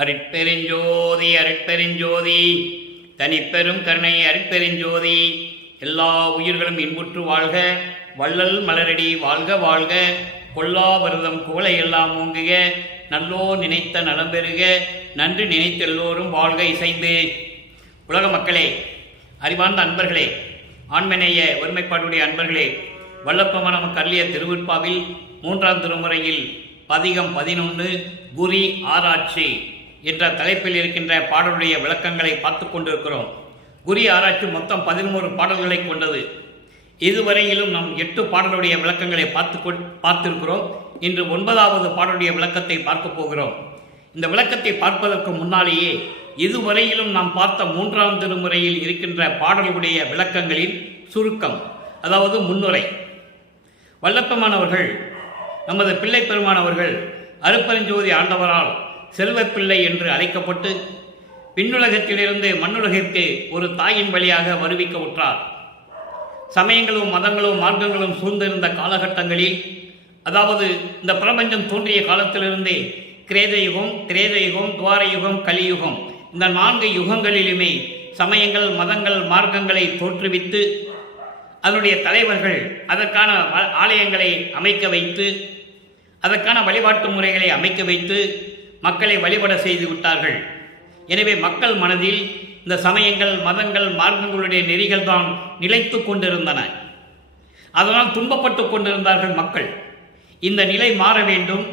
அருட்பெருஞ்சோதி அருட்பெருஞ்சோதி தனிப்பெரும் கருணை அருட்பெருஞ்சோதி. எல்லா உயிர்களும் இன்புற்று வாழ்க, வள்ளல் மலரடி வாழ்க வாழ்க, கொல்லா வருதம் குவளை எல்லாம் ஓங்குக, நல்லோ நினைத்த நலம் பெறுக, நன்றி நினைத்த எல்லோரும் வாழ்க இசைந்து. உலக மக்களே, அறிவார்ந்த அன்பர்களே, ஆண்மநேய ஒருமைப்பாடுடைய அன்பர்களே, வல்லப்பமான நமக்கு அருளிய திருவிற்பாவில் 3ஆம் திருமுறையில் பதிகம் 11 குறி ஆராய்ச்சி என்ற தலைப்பில் இருக்கின்ற பாடலுடைய விளக்கங்களை பார்த்து கொண்டிருக்கிறோம். குறி ஆராய்ச்சி மொத்தம் 11 பாடல்களை கொண்டது. இதுவரையிலும் நாம் 8 பாடலுடைய விளக்கங்களை பார்த்திருக்கிறோம். இன்று 9வது பாடலுடைய விளக்கத்தை பார்க்க போகிறோம். இந்த விளக்கத்தை பார்ப்பதற்கு முன்னாலேயே இதுவரையிலும் நாம் பார்த்த 3ஆம் திருமுறையில் இருக்கின்ற பாடலுடைய விளக்கங்களின் சுருக்கம், அதாவது முன்னுரை. வல்லப்பமானவர்கள், நமது பிள்ளை பெருமானவர்கள் அருட்பெருஞ்சோதி ஆண்டவரால் செல்வப்பிள்ளை என்று அழைக்கப்பட்டு விண்ணுலகத்திலிருந்து மண்ணுலகிற்கு ஒரு தாயின் வழியாக வருவிக்க உற்றார். சமயங்களும் மதங்களும் மார்க்கங்களும் சூழ்ந்திருந்த காலகட்டங்களில், அதாவது இந்த பிரபஞ்சம் தோன்றிய காலத்திலிருந்தே கிரேதயுகம், திரேதயுகம், துவாரயுகம், கலியுகம், இந்த 4 யுகங்களிலுமே சமயங்கள் மதங்கள் மார்க்கங்களை தோற்றுவித்து அதனுடைய தலைவர்கள் அதற்கான ஆலயங்களை அமைக்க வைத்து அதற்கான வழிபாட்டு முறைகளை அமைக்க வைத்து மக்களை வழிபட செய்து விட்டார்கள். எனவே மக்கள் மனதில் இந்த சமயங்கள் மதங்கள் மார்க்கங்களுடைய நெறிகள் தான் நிலைத்து கொண்டிருந்தன. அதனால் துன்பப்பட்டு கொண்டிருந்தார்கள் மக்கள். இந்த நிலை மாற வேண்டும்.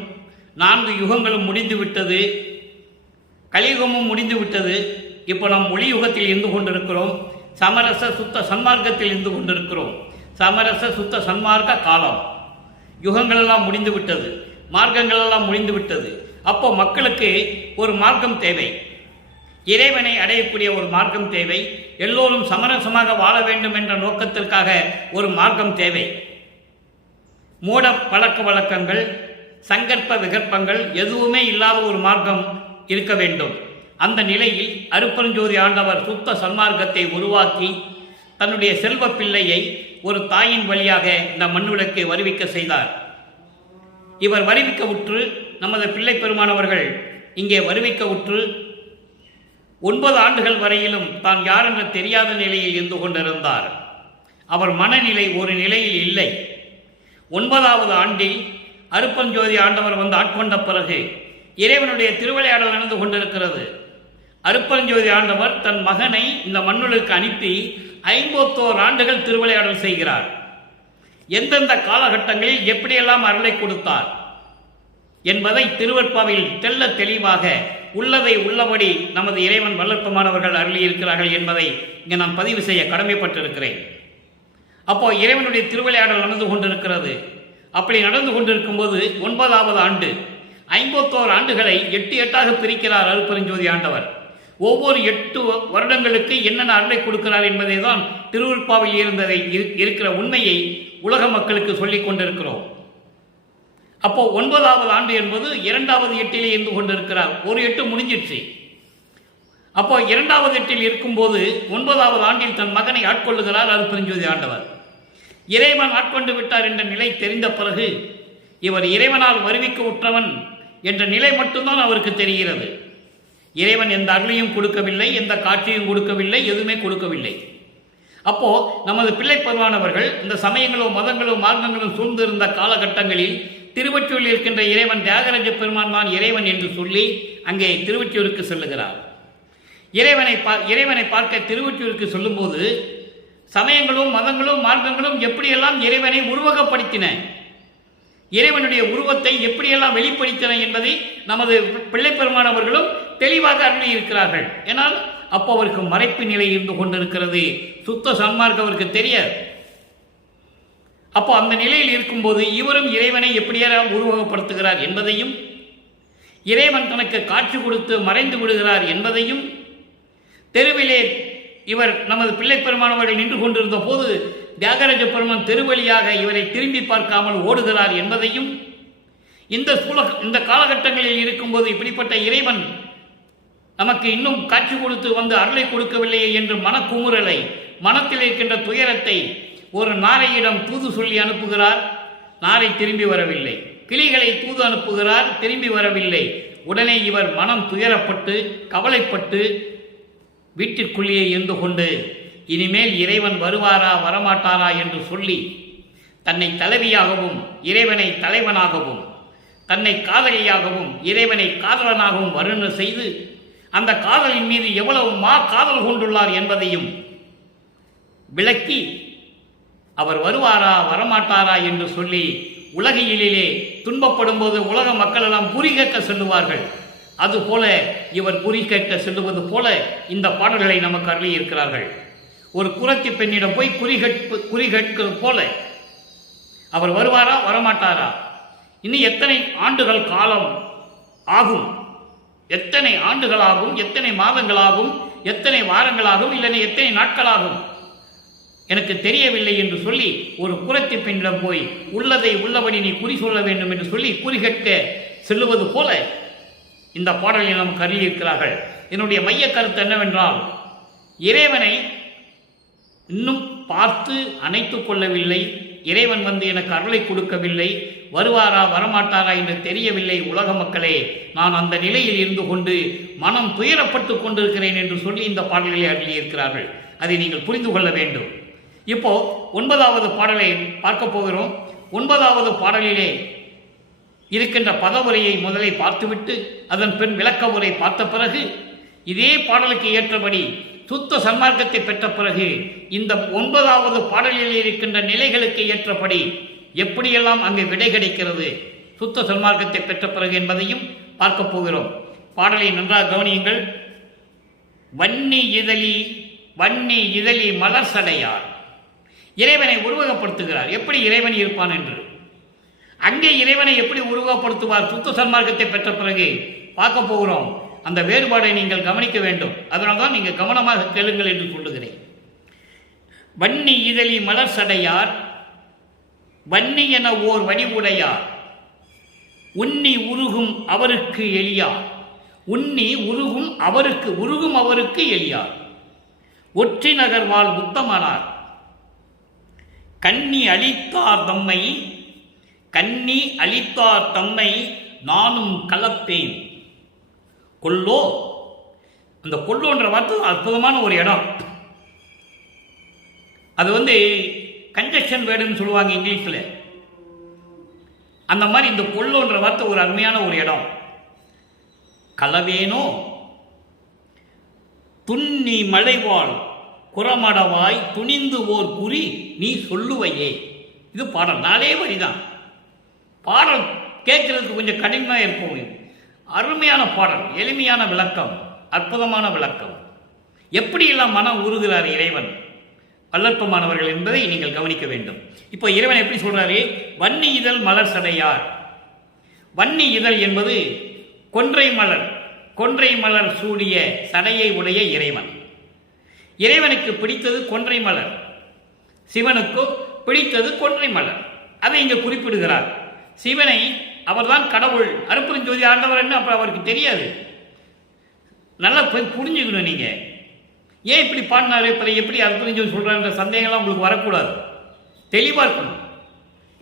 4 யுகங்களும் முடிந்துவிட்டது, கலியுகமும் முடிந்துவிட்டது. இப்போ நாம் ஒளி யுகத்தில் இருந்து கொண்டிருக்கிறோம். சமரச சுத்த சன்மார்க்கத்தில் இருந்து கொண்டிருக்கிறோம். சமரச சுத்த சன்மார்க்க காலம். யுகங்களெல்லாம் முடிந்து விட்டது, மார்க்கங்களெல்லாம் முடிந்து விட்டது. அப்போ மக்களுக்கு ஒரு மார்க்கம் தேவை, இறைவனை அடையக்கூடிய ஒரு மார்க்கம் தேவை. எல்லோரும் சமரசமாக வாழ வேண்டும் என்ற நோக்கத்திற்காக ஒரு மார்க்கம் தேவை. மூட பழக்க வழக்கங்கள், சங்கற்ப விகற்பங்கள் எதுவுமே இல்லாத ஒரு மார்க்கம் இருக்க வேண்டும். அந்த நிலையில் அருட்பெருஞ்சோதி ஆண்டவர் சுத்த சன்மார்க்கத்தை உருவாக்கி தன்னுடைய செல்வ பிள்ளையை ஒரு தாயின் வழியாக இந்த மண்ணுலகை வருவிக்க செய்தார். இவர் வருவிக்க உற்று, நமது பிள்ளை பெருமானவர்கள் இங்கே வருவிக்க உற்று 9 ஆண்டுகள் வரையிலும் தான் யார் என்று தெரியாத நிலையில் இருந்து கொண்டிருந்தார். அவர் மனநிலை ஒரு நிலையில் இல்லை. 9வது ஆண்டில் அருட்பெருஞ்சோதி ஆண்டவர் வந்து ஆட்கொண்ட பிறகு இறைவனுடைய திருவிளையாடல் நடந்து கொண்டிருக்கிறது. அருட்பெருஞ்சோதி ஆண்டவர் தன் மகனை இந்த மண்ணுலகுக்கு அனுப்பி 51 ஆண்டுகள் திருவிளையாடல் செய்கிறார். எந்தெந்த காலகட்டங்களில் எப்படியெல்லாம் அருளை கொடுத்தார் என்பதை திருவற்பாவில் தெல்ல தெளிவாக உள்ளதை உள்ளபடி நமது இறைவன் வல்லற்பமானவர்கள் அருளி இருக்கிறார்கள் என்பதை இங்கே நான் பதிவு செய்ய கடமைப்பட்டிருக்கிறேன். அப்போ இறைவனுடைய திருவிளையாடல் நடந்து கொண்டிருக்கிறது. அப்படி நடந்து கொண்டிருக்கும் போது 9வது ஆண்டு 51 ஆண்டுகளை 8 பிரிக்கிறார் அருட்பெருஞ்சோதி ஆண்டவர். ஒவ்வொரு 8 வருடங்களுக்கு என்னென்ன அருளை கொடுக்கிறார் என்பதை தான் திருவிற்பாவில் இருந்ததை இருக்கிற உண்மையை உலக மக்களுக்கு சொல்லிக் கொண்டிருக்கிறோம். அப்போ 9வது ஆண்டு என்பது 2வது 8 இருந்து கொண்டிருக்கிறார். ஒரு 8 முடிஞ்சிடுச்சு. அப்போ 2வது 8 இருக்கும்போது 9வது ஆண்டில் தன் மகனை ஆட்கொள்ளுகிறார் அருட்பெருஞ்சோதி ஆண்டவர். இறைவன் ஆட்கொண்டு விட்டார் என்ற நிலை தெரிந்த பிறகு இவர் இறைவனால் வருவிக்க உற்றவன் என்ற நிலை மட்டும்தான் அவருக்கு தெரிகிறது. இறைவன் எந்த அருளையும் கொடுக்கவில்லை, எந்த காட்சியும் கொடுக்கவில்லை, எதுவுமே கொடுக்கவில்லை. அப்போ நமது பிள்ளை பெருமானவர்கள் இந்த சமயங்களும் மதங்களும் மார்க்கங்களும் சூழ்ந்திருந்த காலகட்டங்களில் திருவொற்றியூரில் இருக்கின்ற இறைவன் தியாகராஜ பெருமான் தான் இறைவன் என்று சொல்லி அங்கே திருவொற்றியூருக்கு செல்லுகிறார். இறைவனை பார்க்க திருவொற்றியூருக்கு சொல்லும்போது சமயங்களும் மதங்களும் மார்க்கங்களும் எப்படியெல்லாம் இறைவனை உருவகப்படுத்தின, இறைவனுடைய உருவத்தை எப்படியெல்லாம் வெளிப்படுத்தின என்பதை நமது பிள்ளை பெருமானவர்களும் தெளிவாக அருளி இருக்கிறார்கள். ஏனால் அப்போ அவருக்கு மறைப்பு நிலை இருந்து கொண்டிருக்கிறது. சுத்த சன்மார்க்கம் அவருக்கு தெரியாது. அப்போ அந்த நிலையில் இருக்கும்போது இவரும் இறைவனை எப்படியெல்லாம் உருவகப்படுத்துகிறார் என்பதையும், இறைவன் தனக்கு காட்சி கொடுத்து மறைந்து விடுகிறார் என்பதையும், தெருவிலே இவர் நமது பிள்ளை பெருமானவர்கள் நின்று கொண்டிருந்த போது தியாகராஜ பெருமான் தெருவழியாக இவரை திரும்பி பார்க்காமல் ஓடுகிறார் என்பதையும், இந்த காலகட்டங்களில் இருக்கும்போது இப்படிப்பட்ட இறைவன் நமக்கு இன்னும் காட்சி கொடுத்து வந்து அருளை கொடுக்கவில்லையே என்று மனக்குமுறலை, மனத்தில் இருக்கின்ற துயரத்தை ஒரு நாரையிடம் தூது சொல்லி அனுப்புகிறார். நாரை திரும்பி வரவில்லை. கிளிகளை தூது அனுப்புகிறார், திரும்பி வரவில்லை. உடனே இவர் மனம் துயரப்பட்டு கவலைப்பட்டு வீட்டிற்குள்ளேயே இருந்து கொண்டு இனிமேல் இறைவன் வருவாரா வரமாட்டாரா என்று சொல்லி தன்னை தலைவியாகவும் இறைவனை தலைவனாகவும் தன்னை காதலியாகவும் இறைவனை காதலனாகவும் வருண செய்து அந்த காதலின் மீது எவ்வளவு காதல் கொண்டுள்ளார் என்பதையும் விளக்கி அவர் வருவாரா வரமாட்டாரா என்று சொல்லி உலகிலே துன்பப்படும் போது உலக மக்கள் எல்லாம் குறி கேட்க சொல்லுவார்கள். அதுபோல இவர் குறி கேட்க செல்லுவது போல இந்த பாடல்களை நமக்கு அருளி இருக்கிறார்கள். ஒரு குறத்தி பெண்ணிடம் போய் குறி கேட்கிறது போல அவர் வருவாரா வரமாட்டாரா, இன்னும் எத்தனை ஆண்டுகள் காலம் ஆகும், எத்தனை ஆண்டுகளாகும், எத்தனை மாதங்களாகும், எத்தனை வாரங்களாகும், இல்லைன்னா எத்தனை நாட்களாகும் எனக்கு தெரியவில்லை என்று சொல்லி ஒரு குறத்தி பெண்ணிடம் போய் உள்ளதை உள்ளபடி நீ குறி சொல்ல வேண்டும் என்று சொல்லி குறி கேட்க செல்லுவது போல இந்த பாடலை நமக்கு அருளியிருக்கிறார்கள். என்னுடைய மைய கருத்து என்னவென்றால், இறைவனை இன்னும் பார்த்து அணைத்துக் கொள்ளவில்லை, இறைவன் வந்து எனக்கு அருளை கொடுக்கவில்லை, வருவாரா வரமாட்டாரா என்று தெரியவில்லை உலக மக்களே, நான் அந்த நிலையில் இருந்து கொண்டு மனம் துயரப்பட்டு கொண்டிருக்கிறேன் என்று சொல்லி இந்த பாடல்களை அருளியிருக்கிறார்கள். அதை நீங்கள் புரிந்து கொள்ள வேண்டும். இப்போ 9வது பாடலை பார்க்க போகிறோம். 9வது பாடலிலே இருக்கின்ற பதவுரையை முதலை பார்த்துவிட்டு அதன் பின் விளக்க உரை பார்த்த பிறகு இதே பாடலுக்கு ஏற்றபடி சுத்த சன்மார்க்கத்தை பெற்ற பிறகு இந்த 9வது பாடலில் இருக்கின்ற நிலைகளுக்கு ஏற்றபடி எப்படியெல்லாம் அங்கு விடை கிடைக்கிறது சுத்த சன்மார்க்கத்தை பெற்ற பிறகு என்பதையும் பார்க்க போகிறோம். பாடலை நன்றாக கவனியுங்கள். வன்னி இதழி மலர் சடையார் இறைவனை உருவகப்படுத்துகிறார். எப்படி இறைவன் இருப்பான் என்று அங்கே இறைவனை எப்படி உருவகப்படுத்துவார் சுத்த சன்மார்க்கத்தை பெற்ற பிறகு பார்க்க போகிறோம். அந்த வேறுபாடை நீங்கள் கவனிக்க வேண்டும். அதனால்தான் நீங்கள் கவனமாக கேளுங்கள் என்று சொல்லுகிறேன். வன்னி இதழி மலர் சடையார் வன்னி என ஓர் வடிவுடையார் உன்னி உருகும் அவருக்கு எளியார் உன்னி உருகும் அவருக்கு எளியார் ஒற்றி நகர்வாள் உத்தமனார் கன்னி அளித்தார் தம்மை நானும் கலப்பேன் கொல்லோ. அந்த கொல்லோன்ற வார்த்தை அற்புதமான ஒரு இடம். அது கன்ஜெக்ஷன் வேர்டுன்னு சொல்லுவாங்க இங்கிலீஷில். அந்த மாதிரி இந்த கொல்லோன்ற வார்த்தை ஒரு அருமையான ஒரு இடம். கலவேனோ துன்னி மழைவாள் குறமடவாய் துணிந்து ஓர் குறி நீ சொல்லுவையே. இது பாடல் 4 வரிதான். பாடல் கேட்கறதுக்கு கொஞ்சம் கடினமாக இருக்கும். அருமையான பாடல், எளிமையான விளக்கம், அற்புதமான விளக்கம். எப்படியெல்லாம் மனம் உருகிறார் இறைவன் வல்லற்பமானவர்கள் என்பதை நீங்கள் கவனிக்க வேண்டும். இப்போ இறைவன் எப்படி சொல்றாரு? வன்னி இதழ் மலர் சடையார். வன்னி இதழ் என்பது கொன்றை மலர் சூடிய சடையை உடைய இறைவன். இறைவனுக்கு பிடித்தது கொன்றை மலர், சிவனுக்கு பிடித்தது கொன்றை மலர். அதை இங்கே குறிப்பிடுகிறார். சிவனை அவர்தான் கடவுள், அருட்பெருஞ்சோதி ஆண்டவர் என்ன அப்போ அவருக்கு தெரியாது. நல்லா புரிஞ்சுக்கணும். நீங்கள் ஏன் இப்படி பாடினாரு, இப்போ எப்படி அருட்பெருஞ்சோதி சொல்கிறாருன்ற சந்தேகம்லாம் உங்களுக்கு வரக்கூடாது. தெளிவாக இருக்கணும்.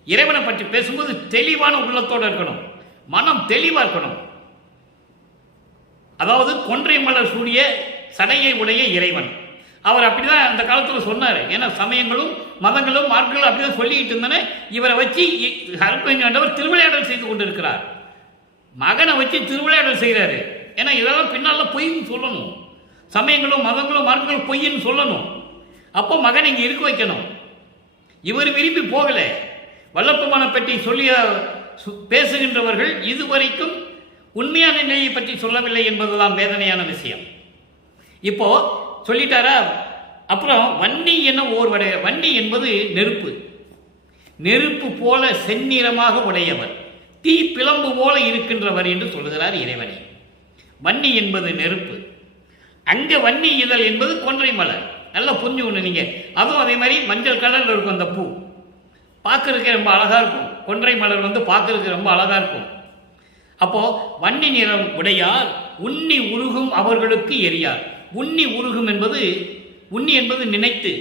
இறைவனை பற்றி பேசும்போது தெளிவான உள்ளத்தோடு இருக்கணும், மனம் தெளிவாக இருக்கணும். அதாவது கொன்றை மலர் சூடிய சடையை உடைய இறைவன் அவர் அப்படிதான் அந்த காலத்தில் சொன்னார். ஏன்னா சமயங்களும் மதங்களும் மார்க்குகளும் அப்படிதான் சொல்லிக்கிட்டு இருந்தன. இவரை வச்சு அருட்பெருஞ்சாண்டவர் திருவிளையாடல் செய்து கொண்டிருக்கிறார். மகனை வச்சு திருவிளையாடல் செய்கிறாரு. ஏன்னா இதெல்லாம் பின்னால் பொய்ன்னு சொல்லணும். சமயங்களும் மதங்களும் மார்க்குகளும் பொய்ன்னு சொல்லணும். அப்போ மகனை இங்கே இருக்க வைக்கணும். இவர் விரும்பி போகல. வல்லப்பமான பற்றி சொல்லி பேசுகின்றவர்கள் இதுவரைக்கும் உண்மையான நிலையை பற்றி சொல்லவில்லை என்பதுதான் வேதனையான விஷயம். இப்போ சொல்லிட்டாரா? அப்புறம் வன்னி என்ன வன்னி என்பது நெருப்பு போல செந்நிறமாக உடையவர், தீ பிளம்பு போல இருக்கின்றவர் என்று சொல்லுகிறார் இறைவனை. வன்னி என்பது நெருப்பு. அங்க வன்னி இதழ் என்பது கொன்றை மலர். நல்லா புரிஞ்சுக்கணும் நீங்க. அதுவும் அதே மாதிரி மஞ்சள் கலர்ல இருக்கும். அந்த பூ பார்க்கறதுக்கு ரொம்ப அழகா இருக்கும். கொன்றை மலர் பார்க்கறதுக்கு ரொம்ப அழகா இருக்கும். அப்போ வன்னி நிறம் உடையார் உன்னி உருகும் அவர்களுக்கு எரியார். உன்னி உருகும் என்பது நினைத்து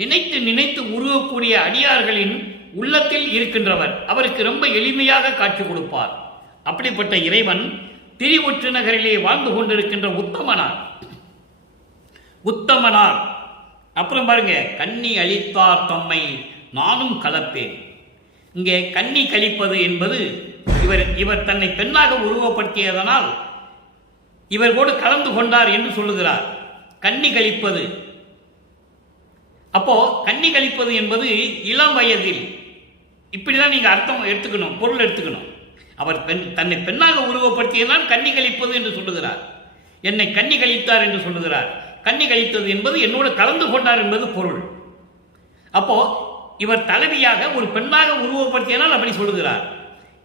நினைத்து நினைத்து உருகக்கூடிய அடியார்களின் உள்ளத்தில் இருக்கின்றவர். அவருக்கு ரொம்ப எளிமையாக காட்சி கொடுப்பார். அப்படிப்பட்ட இறைவன் திரிவுற்று நகரிலே வாழ்ந்து கொண்டிருக்கின்ற உத்தமனார். அப்புறம் பாருங்க, கன்னி அளித்தார் தம்மை நானும் கலப்பேன். இங்கே கன்னி கழிப்பது என்பது இவர் தன்னை பெண்ணாக உருவப்படுத்தியதனால் இவர் கூட கலந்து கொண்டார் என்று சொல்லுகிறார். கன்னி கழிப்பது, அப்போ கன்னி கழிப்பது என்பது இளம் வயதில், இப்படிதான் நீங்க அர்த்தம் எடுத்துக்கணும், பொருள் எடுத்துக்கணும். அவர் தன்னை பெண்ணாக உருவப்படுத்தியதால் கன்னி கழிப்பது என்று சொல்லுகிறார். என்னை கன்னி கழித்தார் என்று சொல்லுகிறார். கன்னி கழித்தது என்பது என்னோடு கலந்து கொண்டார் என்பது பொருள். அப்போ இவர் தலைவியாக ஒரு பெண்ணாக உருவப்படுத்தியனால் அப்படி சொல்லுகிறார்.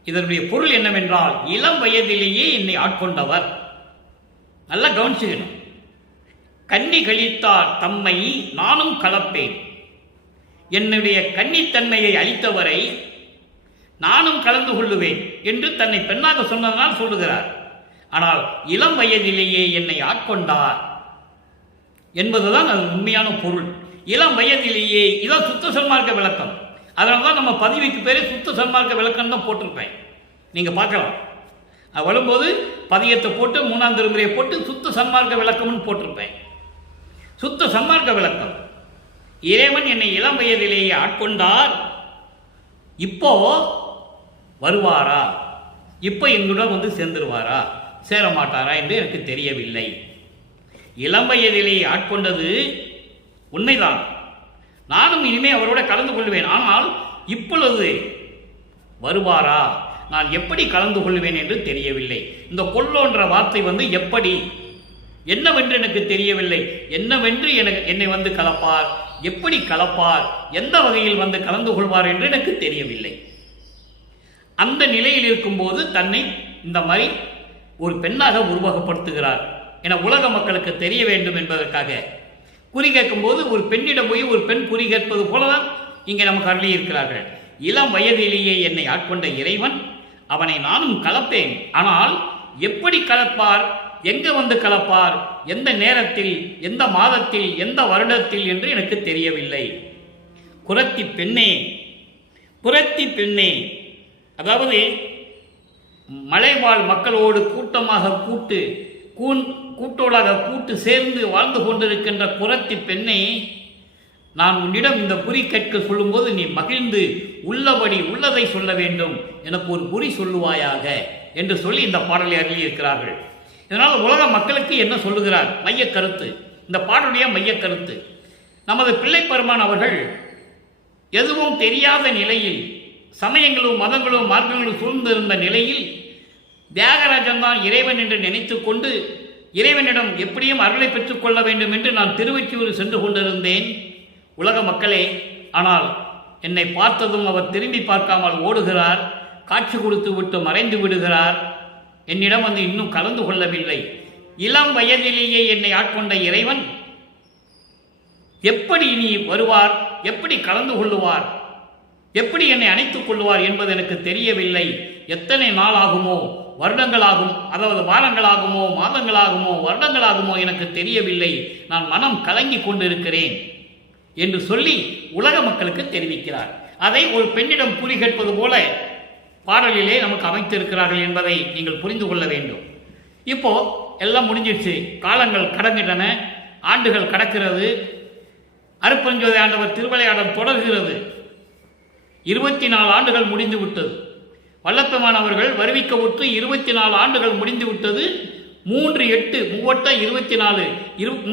இதனுடைய பொருள் என்னவென்றால், இளம் வயதிலேயே என்னை ஆட்கொண்டவர். நல்லா கவனிச்சுக்கணும். கன்னி கழித்தார் தம்மை நானும் கலப்பேன். என்னுடைய கன்னித்தன்மையை அளித்தவரை நானும் கலந்து கொள்ளுவேன் என்று தன்னை பெண்ணாக சொன்னதனால் சொல்லுகிறார். ஆனால் இளம் வயதிலேயே என்னை ஆட்கொண்டார் என்பதுதான் அது உண்மையான பொருள். இளம் வயதிலேயே, இதான் சுத்த சன்மார்க்க விளக்கம். அதனால தான் நம்ம பதிவுக்கு பேரே சுத்த சன்மார்க்க விளக்கம் தான் போட்டிருப்பேன். நீங்க பார்க்கலாம், வரும்போது பதியத்தை போட்டு 3ஆம் திருமுறையை போட்டு சுத்த சன்மார்க்க விளக்கம்னு போட்டிருப்பேன். சுத்த சன்மார்க்க விளக்கம். இறைவன் என்னை இளம் வயதிலேயே ஆட்கொண்டார். இப்போ வருவாரா, இப்போ எங்களுடன் வந்து சேர்ந்துருவாரா, சேர மாட்டாரா என்று எனக்கு தெரியவில்லை. இளம் வயதிலேயே ஆட்கொண்டது உண்மைதான். நானும் இனிமே அவரோட கலந்து கொள்வேன். ஆனால் இப்பொழுது வருவாரா, நான் எப்படி கலந்து கொள்வேன் என்று தெரியவில்லை. இந்த கொல்லோன்ற வார்த்தை எப்படி, என்னவென்று எனக்கு தெரியவில்லை. என்னவென்று என்னை வந்து கலப்பார், எப்படி கலப்பார், எந்த வகையில் வந்து கலந்து கொள்வார் என்று எனக்கு தெரியவில்லை. அந்த நிலையில் இருக்கும்போது தன்னை இந்த மாதிரி ஒரு பெண்ணாக உருவகப்படுத்துகிறார் என உலக மக்களுக்கு தெரிய வேண்டும் என்பதற்காக குறி கேட்கும் போது ஒரு பெண்ணிடம் போய் ஒரு பெண் குறி கேட்பது போலதான் இங்கே நமக்கு அருளி இருக்கிறார்கள். இளம் வயதிலேயே என்னை ஆட்கொண்ட இறைவன், அவனை நானும் கலப்பேன். ஆனால் எப்படி கலப்பார், எங்க வந்து கலப்பார், எந்த நேரத்தில், எந்த மாதத்தில், எந்த வருடத்தில் என்று எனக்கு தெரியவில்லை. குறத்தி பெண்ணே, அதாவது மலைவாழ் மக்களோடு கூட்டமாக கூட்டோடாக கூட்டு சேர்ந்து வாழ்ந்து கொண்டிருக்கின்ற குறத்தி பெண்ணை, நான் உன்னிடம் இந்த குறி கேட்க சொல்லும்போது நீ மகிழ்ந்து உள்ளபடி உள்ளதை சொல்ல வேண்டும், எனக்கு ஒரு குறி சொல்லுவாயாக என்று சொல்லி இந்த பாடலை அருளியிருக்கிறார்கள். இதனால் உலக மக்களுக்கு என்ன சொல்லுகிறார், மைய கருத்து, இந்த பாடலுடைய மைய கருத்து. நமது பிள்ளைப்பெருமான் அவர்கள் எதுவும் தெரியாத நிலையில், சமயங்களும் மதங்களும் மார்க்கங்களும் சூழ்ந்திருந்த நிலையில், தியாகராஜன் தான் இறைவன் என்று நினைத்து கொண்டு இறைவனிடம் எப்படியும் அருளை பெற்றுக் கொள்ள வேண்டும் என்று நான் திருவொற்றியூர் சென்று கொண்டிருந்தேன் உலக மக்களே. ஆனால் என்னை பார்த்ததும் அவர் திரும்பி பார்க்காமல் ஓடுகிறார், காட்சி கொடுத்து விட்டு மறைந்து விடுகிறார். என்னிடம் வந்து இன்னும் கலந்து கொள்ளவில்லை. இளம் வயதிலேயே என்னை ஆட்கொண்ட இறைவன் எப்படி இனி வருவார், எப்படி கலந்து கொள்ளுவார், எப்படி என்னை அணைத்துக் கொள்வார் என்பது எனக்கு தெரியவில்லை. எத்தனை நாள் ஆகுமோ, வருடங்களாகும், அதாவது வாரங்களாகுமோ, மாதங்களாகுமோ, வருடங்களாகுமோ எனக்கு தெரியவில்லை. நான் மனம் கலங்கி கொண்டிருக்கிறேன் என்று சொல்லி உலக மக்களுக்கு தெரிவிக்கிறார். அதை ஒரு பெண்ணிடம் குறி கேட்பது போல பாடலிலே நமக்கு அமைத்திருக்கிறார்கள் என்பதை நீங்கள் புரிந்து கொள்ள வேண்டும். இப்போ எல்லாம் முடிஞ்சிடுச்சு, காலங்கள் கடங்கின்றன, ஆண்டுகள் கடக்கிறது, அருட்பெருஞ்சோதி ஆண்டவர் திருவிளையாடல் தொடர்கிறது. 24 ஆண்டுகள் முடிந்து விட்டது. வல்லப்பெருமான் அவர்கள் வருவிக்க உற்று 24 ஆண்டுகள் முடிந்து விட்டது. 3/8/24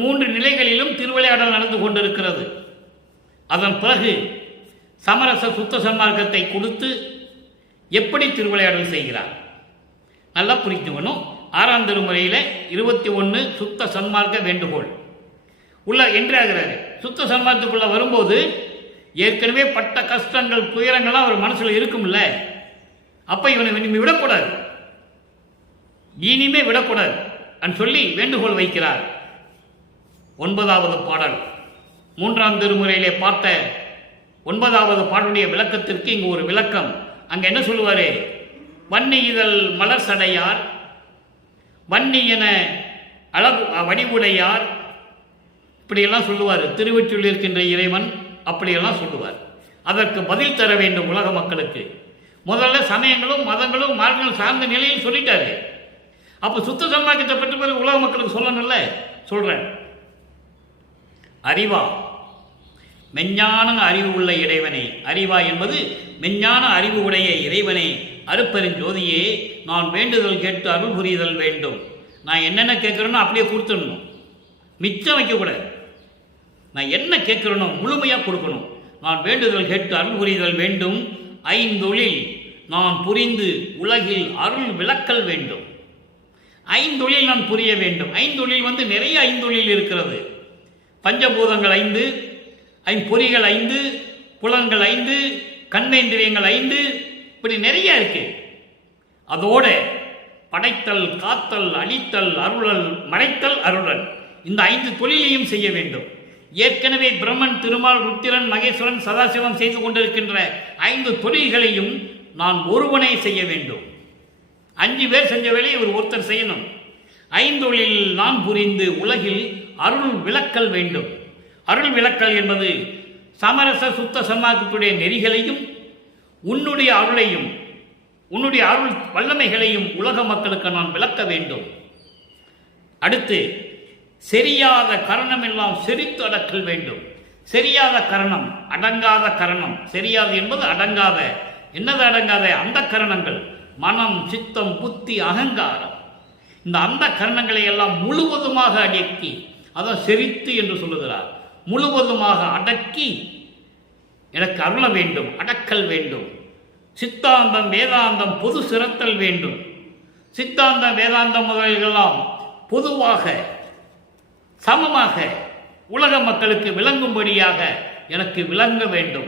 3 நிலைகளிலும் திருவிளையாடல் நடந்து கொண்டிருக்கிறது. அதன் பிறகு சமரச சுத்த சன்மார்க்கத்தை கொடுத்து எப்படி திருவிளையாடல் செய்கிறார் நல்லா புரிஞ்சுக்கணும். 6ஆம் திருமுறையில் 21 சுத்த சன்மார்க்க வேண்டுகோள் உள்ள என்றாகிறாரு. சுத்த சன்மார்க்கத்துக்குள்ள வரும்போது ஏற்கனவே பட்ட கஷ்டங்கள் துயரங்கள்லாம் அவர் மனசில் இருக்கும்ல, அப்ப இவனை இனிமே விடக்கூடாது, இனிமே விடக்கூடாது என்று சொல்லி வேண்டுகோள் வைக்கிறார். 9வது பாடல் 3ஆம் திருமுறையிலே பார்த்த 9வது பாடலுடைய விளக்கத்திற்கு இங்கு ஒரு விளக்கம். அங்க என்ன சொல்லுவாரு, வன்னி இதழ் மலர் சடையார், வன்னி என அழகு வடிவுடையார், இப்படியெல்லாம் சொல்லுவார். திருவொற்றியூரில் இருக்கின்ற இறைவன் அப்படியெல்லாம் சொல்லுவார். அதற்கு பதில் தர வேண்டும் உலக மக்களுக்கு. முதல்ல சமயங்களும் மதங்களும் மார்க்கங்களும் சார்ந்த நிலையில் சொல்லிட்டாரு. அப்போ சுத்த சன்மார்க்கத்தை பெற்ற பிறகு உலக மக்களுக்கு சொல்லணும்ல, சொல்றேன். அறிவா, மெஞ்ஞான அறிவு உள்ள இறைவனே, அறிவா என்பது மெஞ்ஞான அறிவு உடைய இறைவனே, அருட்பெருஞ்சோதியே, நான் வேண்டுதல் கேட்டு அருள் புரிதல் வேண்டும். நான் என்னென்ன கேட்குறேனோ அப்படியே கொடுத்துடணும், மிச்சம் வைக்கக்கூடாது. நான் என்ன கேட்குறேனோ முழுமையாக கொடுக்கணும். நான் வேண்டுதல் கேட்டு அருள் புரிதல் வேண்டும். ஐந்தொழில் நான் புரிந்து உலகில் அருள் விளக்கல் வேண்டும். ஐந்தொழில் நான் புரிய வேண்டும். ஐந்தொழில் நிறைய ஐந்தொழில் இருக்கிறது. பஞ்சபூதங்கள் 5, ஐம்பொறிகள் 5, புலன்கள் 5, கண்மேந்திரியங்கள் 5, இப்படி நிறைய இருக்கு. அதோட படைத்தல், காத்தல், அழித்தல், அருளல், மறைத்தல், அருளல், இந்த 5 தொழிலையும் செய்ய வேண்டும். ஏற்கனவே பிரம்மன், திருமால், ருத்திரன், மகேஸ்வரன், சதாசிவம் செய்து கொண்டிருக்கின்ற 5 தொழில்களையும் நான் ஒருவனே செய்ய வேண்டும். 5 பேர் செஞ்ச வேலையை ஒருத்தர் செய்யணும். ஐந்தொழில் நான் புரிந்து உலகில் அருள் விளக்கல் வேண்டும். அருள் விளக்கல் என்பது சமரச சுத்த சன்மார்க்கத்துடைய நெறிகளையும் உன்னுடைய அருளையும் உன்னுடைய அருள் வல்லமைகளையும் உலக மக்களுக்கு நான் விளக்க வேண்டும். அடுத்து செரியாத கரணம் எல்லாம் செரித்து அடக்கல் வேண்டும். செரியாத கரணம், அடங்காத கரணம். செரியாது என்பது அடங்காத. என்னது அடங்காத? அந்த கரணங்கள், மனம், சித்தம், புத்தி, அகங்காரம். இந்த அந்த கரணங்களை எல்லாம் முழுவதுமாக அடக்கி, அதான் செரித்து என்று சொல்லுகிறார். முழுவதுமாக அடக்கி எனக்கு அருள வேண்டும், அடக்கல் வேண்டும். சித்தாந்தம், வேதாந்தம் பொது சிறத்தல் வேண்டும். சித்தாந்தம், வேதாந்தம் முதல்களெல்லாம் பொதுவாக சமமாக உலக மக்களுக்கு விளங்கும்படியாக எனக்கு விளங்க வேண்டும்.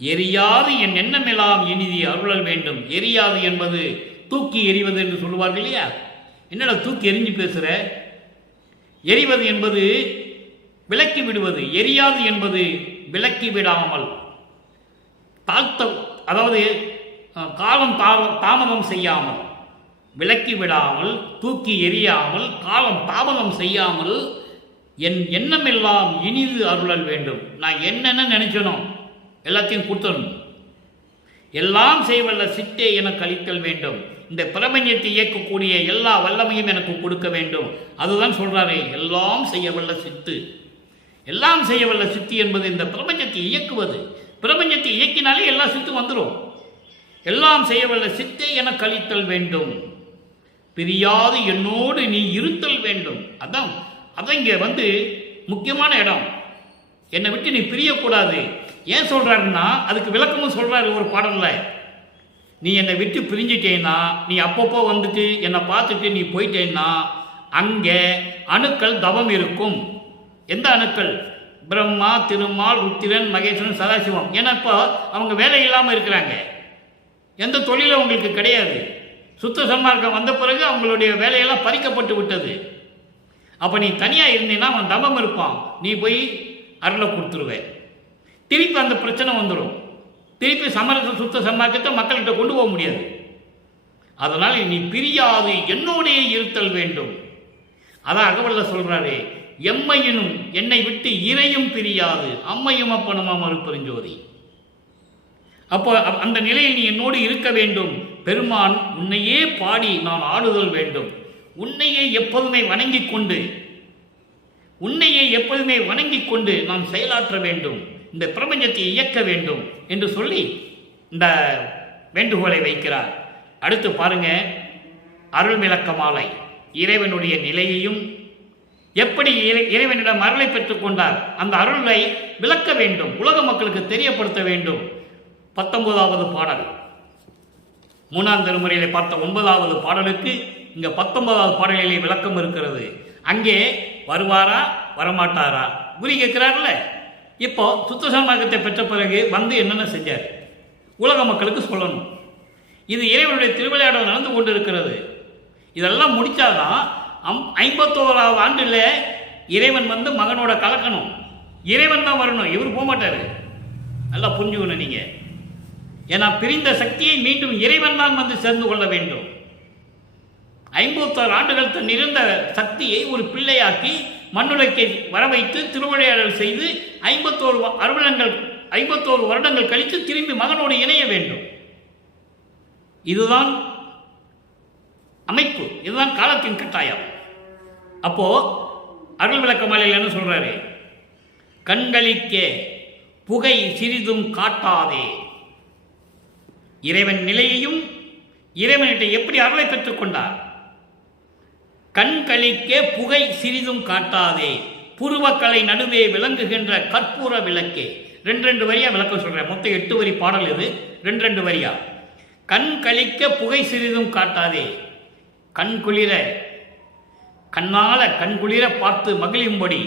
எரியாது என் எண்ணமெல்லாம் இனிதி அருளல் வேண்டும். எரியாது என்பது தூக்கி எறிவது என்று சொல்லுவார்கள் இல்லையா? என்னடா தூக்கி எரிஞ்சு பேசுகிற? எரிவது என்பது விலக்கி விடுவது. எரியாது என்பது விலக்கி விடாமல் தாழ்த்த, அதாவது காலம் தாமதம் செய்யாமல், விலக்கி விடாமல், தூக்கி எறியாமல், காலம் தாமதம் செய்யாமல் என் எண்ணமெல்லாம் இனிது அருளல் வேண்டும். நான் என்னென்ன நினைச்சனோ எல்லாத்தையும் கொடுத்தணும். எல்லாம் செய்வல்ல சித்தே எனக்கு அளித்தல் வேண்டும். இந்த பிரபஞ்சத்தை இயக்கக்கூடிய எல்லா வல்லமையும் எனக்கு கொடுக்க வேண்டும். அதுதான் சொல்றாரு, எல்லாம் செய்யவல்ல சித்து. எல்லாம் செய்யவல்ல சித்தி என்பது இந்த பிரபஞ்சத்தை இயக்குவது. பிரபஞ்சத்தை இயக்கினாலே எல்லா சித்தும் வந்துடும். எல்லாம் செய்யவல்ல சித்தே எனக்கு அளித்தல் வேண்டும். பிரியாது என்னோடு நீ இருத்தல் வேண்டும். அதான் இங்க முக்கியமான இடம். என்னை விட்டு நீ பிரியக்கூடாது. ஏன் சொல்றாருன்னா அதுக்கு விளக்கமும் சொல்றாரு ஒரு பாடல்ல. நீ என்னை விட்டு பிரிஞ்சிட்டேன்னா, நீ அப்பப்போ வந்துட்டு என்னை பார்த்துட்டு நீ போயிட்டேன்னா அங்கே அணுக்கள் தவம் இருக்கும். எந்த அணுக்கள்? பிரம்மா, திருமால், ருத்திரன், மகேஸ்வரன், சதாசிவம். ஏன்னா இப்போ அவங்க வேலை இல்லாமல் இருக்கிறாங்க. எந்த தொழிலும் அவங்களுக்கு கிடையாது. சுத்த சன்மார்க்கம் வந்த பிறகு அவங்களுடைய வேலையெல்லாம் பறிக்கப்பட்டு விட்டது. அப்போ நீ தனியாக இருந்தீன்னா அவன் தவம் இருப்பான், நீ போய் அருளை கொடுத்துருவேன். திருப்பி அந்த பிரச்சனை வந்துடும். திருப்பி சமரச சுத்த சன்மார்க்கத்தை மக்கள்கிட்ட கொண்டு போக முடியாது. அதனால் நீ பிரியாது என்னோடைய இருத்தல் வேண்டும். அதான் அகவல்ல சொல்றாரு, எம்மையினும் என்னை விட்டு இறையும் பிரியாது அம்மையும் அப்பனமாம் அருட்பெருஞ்சோதி. அப்போ அந்த நிலையில் நீ என்னோடு இருக்க வேண்டும். பெருமான் உன்னையே பாடி நான் ஆடுதல் வேண்டும். உன்னையே எப்போதுமே வணங்கிக் கொண்டு நான் செயலாற்ற வேண்டும். இந்த பிரபஞ்சத்தை இயக்க வேண்டும் என்று சொல்லி இந்த வேண்டுகோளை வைக்கிறார். அடுத்து பாருங்க, அருள் விளக்க மாலை. இறைவனுடைய நிலையையும் எப்படி இறைவனிடம் அருளை பெற்றுக் கொண்டார் அந்த அருளை விளக்க வேண்டும், உலக மக்களுக்கு தெரியப்படுத்த வேண்டும். 19வது பாடல், 3ஆம் திருமுறையிலே பார்த்த 9வது பாடலுக்கு இங்க 19வது பாடலிலே விளக்கம் இருக்கிறது. அங்கே வருவாரா வரமாட்டாரா குறி கேட்கிறார்ல. இப்போ சுத்த சன்மார்க்கத்தை பெற்ற பிறகு என்னென்ன செஞ்சார் உலக மக்களுக்கு சொல்லணும். இது இறைவனுடைய திருவிளையாடல் நடந்து கொண்டு இருக்கிறது. இதெல்லாம் முடிச்சாதான் 51வது ஆண்டில் இறைவன் மகனோட கலக்கணும். இறைவன் தான் வரணும், இவர் போக மாட்டாரு. நல்லா புரிஞ்சுக்கணும் நீங்க. ஏன்னா பிரிந்த சக்தியை மீண்டும் இறைவன் தான் சேர்ந்து கொள்ள வேண்டும். 51 ஆண்டுகள் தன் இருந்த சக்தியை ஒரு பிள்ளையாக்கி மண்ணுலக்கை வர வைத்து திருவிளையாடல் செய்து 51 வருடங்கள் கழித்து திரும்பி மகனோடு இணைய வேண்டும். இதுதான் அமைப்பு. இதுதான் காலத்தின் கட்டாயம். அப்போ அருள் விளக்க மாலையில் என்ன சொல்றாரு? கண்களிக்க புகை சிறிதும் காட்டாதே. இறைவன் நிலையையும் இறைவனிட்ட எப்படி அருளை பெற்றுக் கொண்டார்? கண்களிக்க புகை சிறிதும் காட்டாதே, புருவக்கலை நடுவே விளங்குகின்ற கற்பூர விளக்கே. 2 வரியா விளக்கம் சொல்றேன். மொத்தம் 8 வரி பாடல் இது. 2 வரியா. கண் கழிக்க புகை சிறிதும் காட்டாதே. கண் குளிர, கண்ணால கண் குளிர பார்த்து மகிழும்படி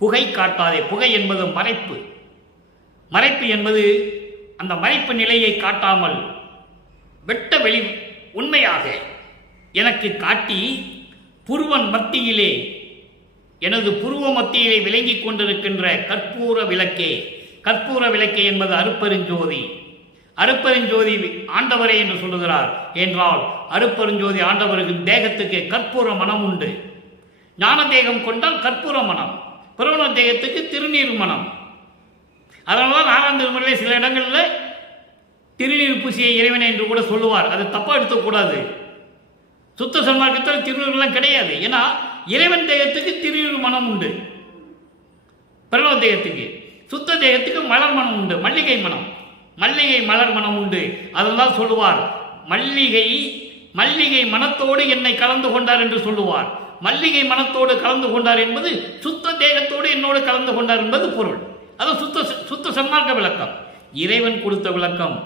புகை காட்டாதே. புகை என்பது மறைப்பு. மறைப்பு என்பது அந்த மறைப்பு நிலையை காட்டாமல் வெட்ட வெளி உண்மையாக எனக்கு காட்டி புருவன் மத்தியிலே, எனது புருவ மத்தியிலே விளங்கிக் கொண்டிருக்கின்ற கற்பூர விளக்கே. கற்பூர விளக்கே என்பது அருட்பெருஞ்சோதி. அருட்பெருஞ்சோதி ஆண்டவரே என்று சொல்லுகிறார். என்றால் அருட்பெருஞ்சோதி ஆண்டவருக்கு தேகத்துக்கு கற்பூர மனம் உண்டு. ஞான தேகம் கொண்டால் கற்பூர மனம், பிரவண தேகத்துக்கு திருநீர் மனம். அதனால்தான் 6ஆம் திருமுறையிலே சில இடங்களில் திருநீர் பூசிய இறைவனை என்று கூட சொல்லுவார். அது தப்பா எடுத்துக்கூடாது. சுத்த சன்மார்க்கத்தில் திருநீர்லாம் கிடையாது. ஏன்னா இறைவன் தேகத்துக்கு திருநீர் மனம் உண்டு, பிரணவ தேகத்துக்கு. சுத்த தேகத்துக்கு மலர் மனம் உண்டு, மல்லிகை மனம், மல்லிகை மலர் மனம் உண்டு. அதெல்லாம் சொல்லுவார். மல்லிகை மனத்தோடு என்னை கலந்து கொண்டார் என்று சொல்லுவார். மல்லிகை மனத்தோடு கலந்து கொண்டார் என்பது சுத்த தேகத்தோடு என்னோடு கலந்து கொண்டார் என்பது பொருள். அது சுத்த சன்மார்க்க விளக்கம். இறைவன் கொடுத்த விளக்கம்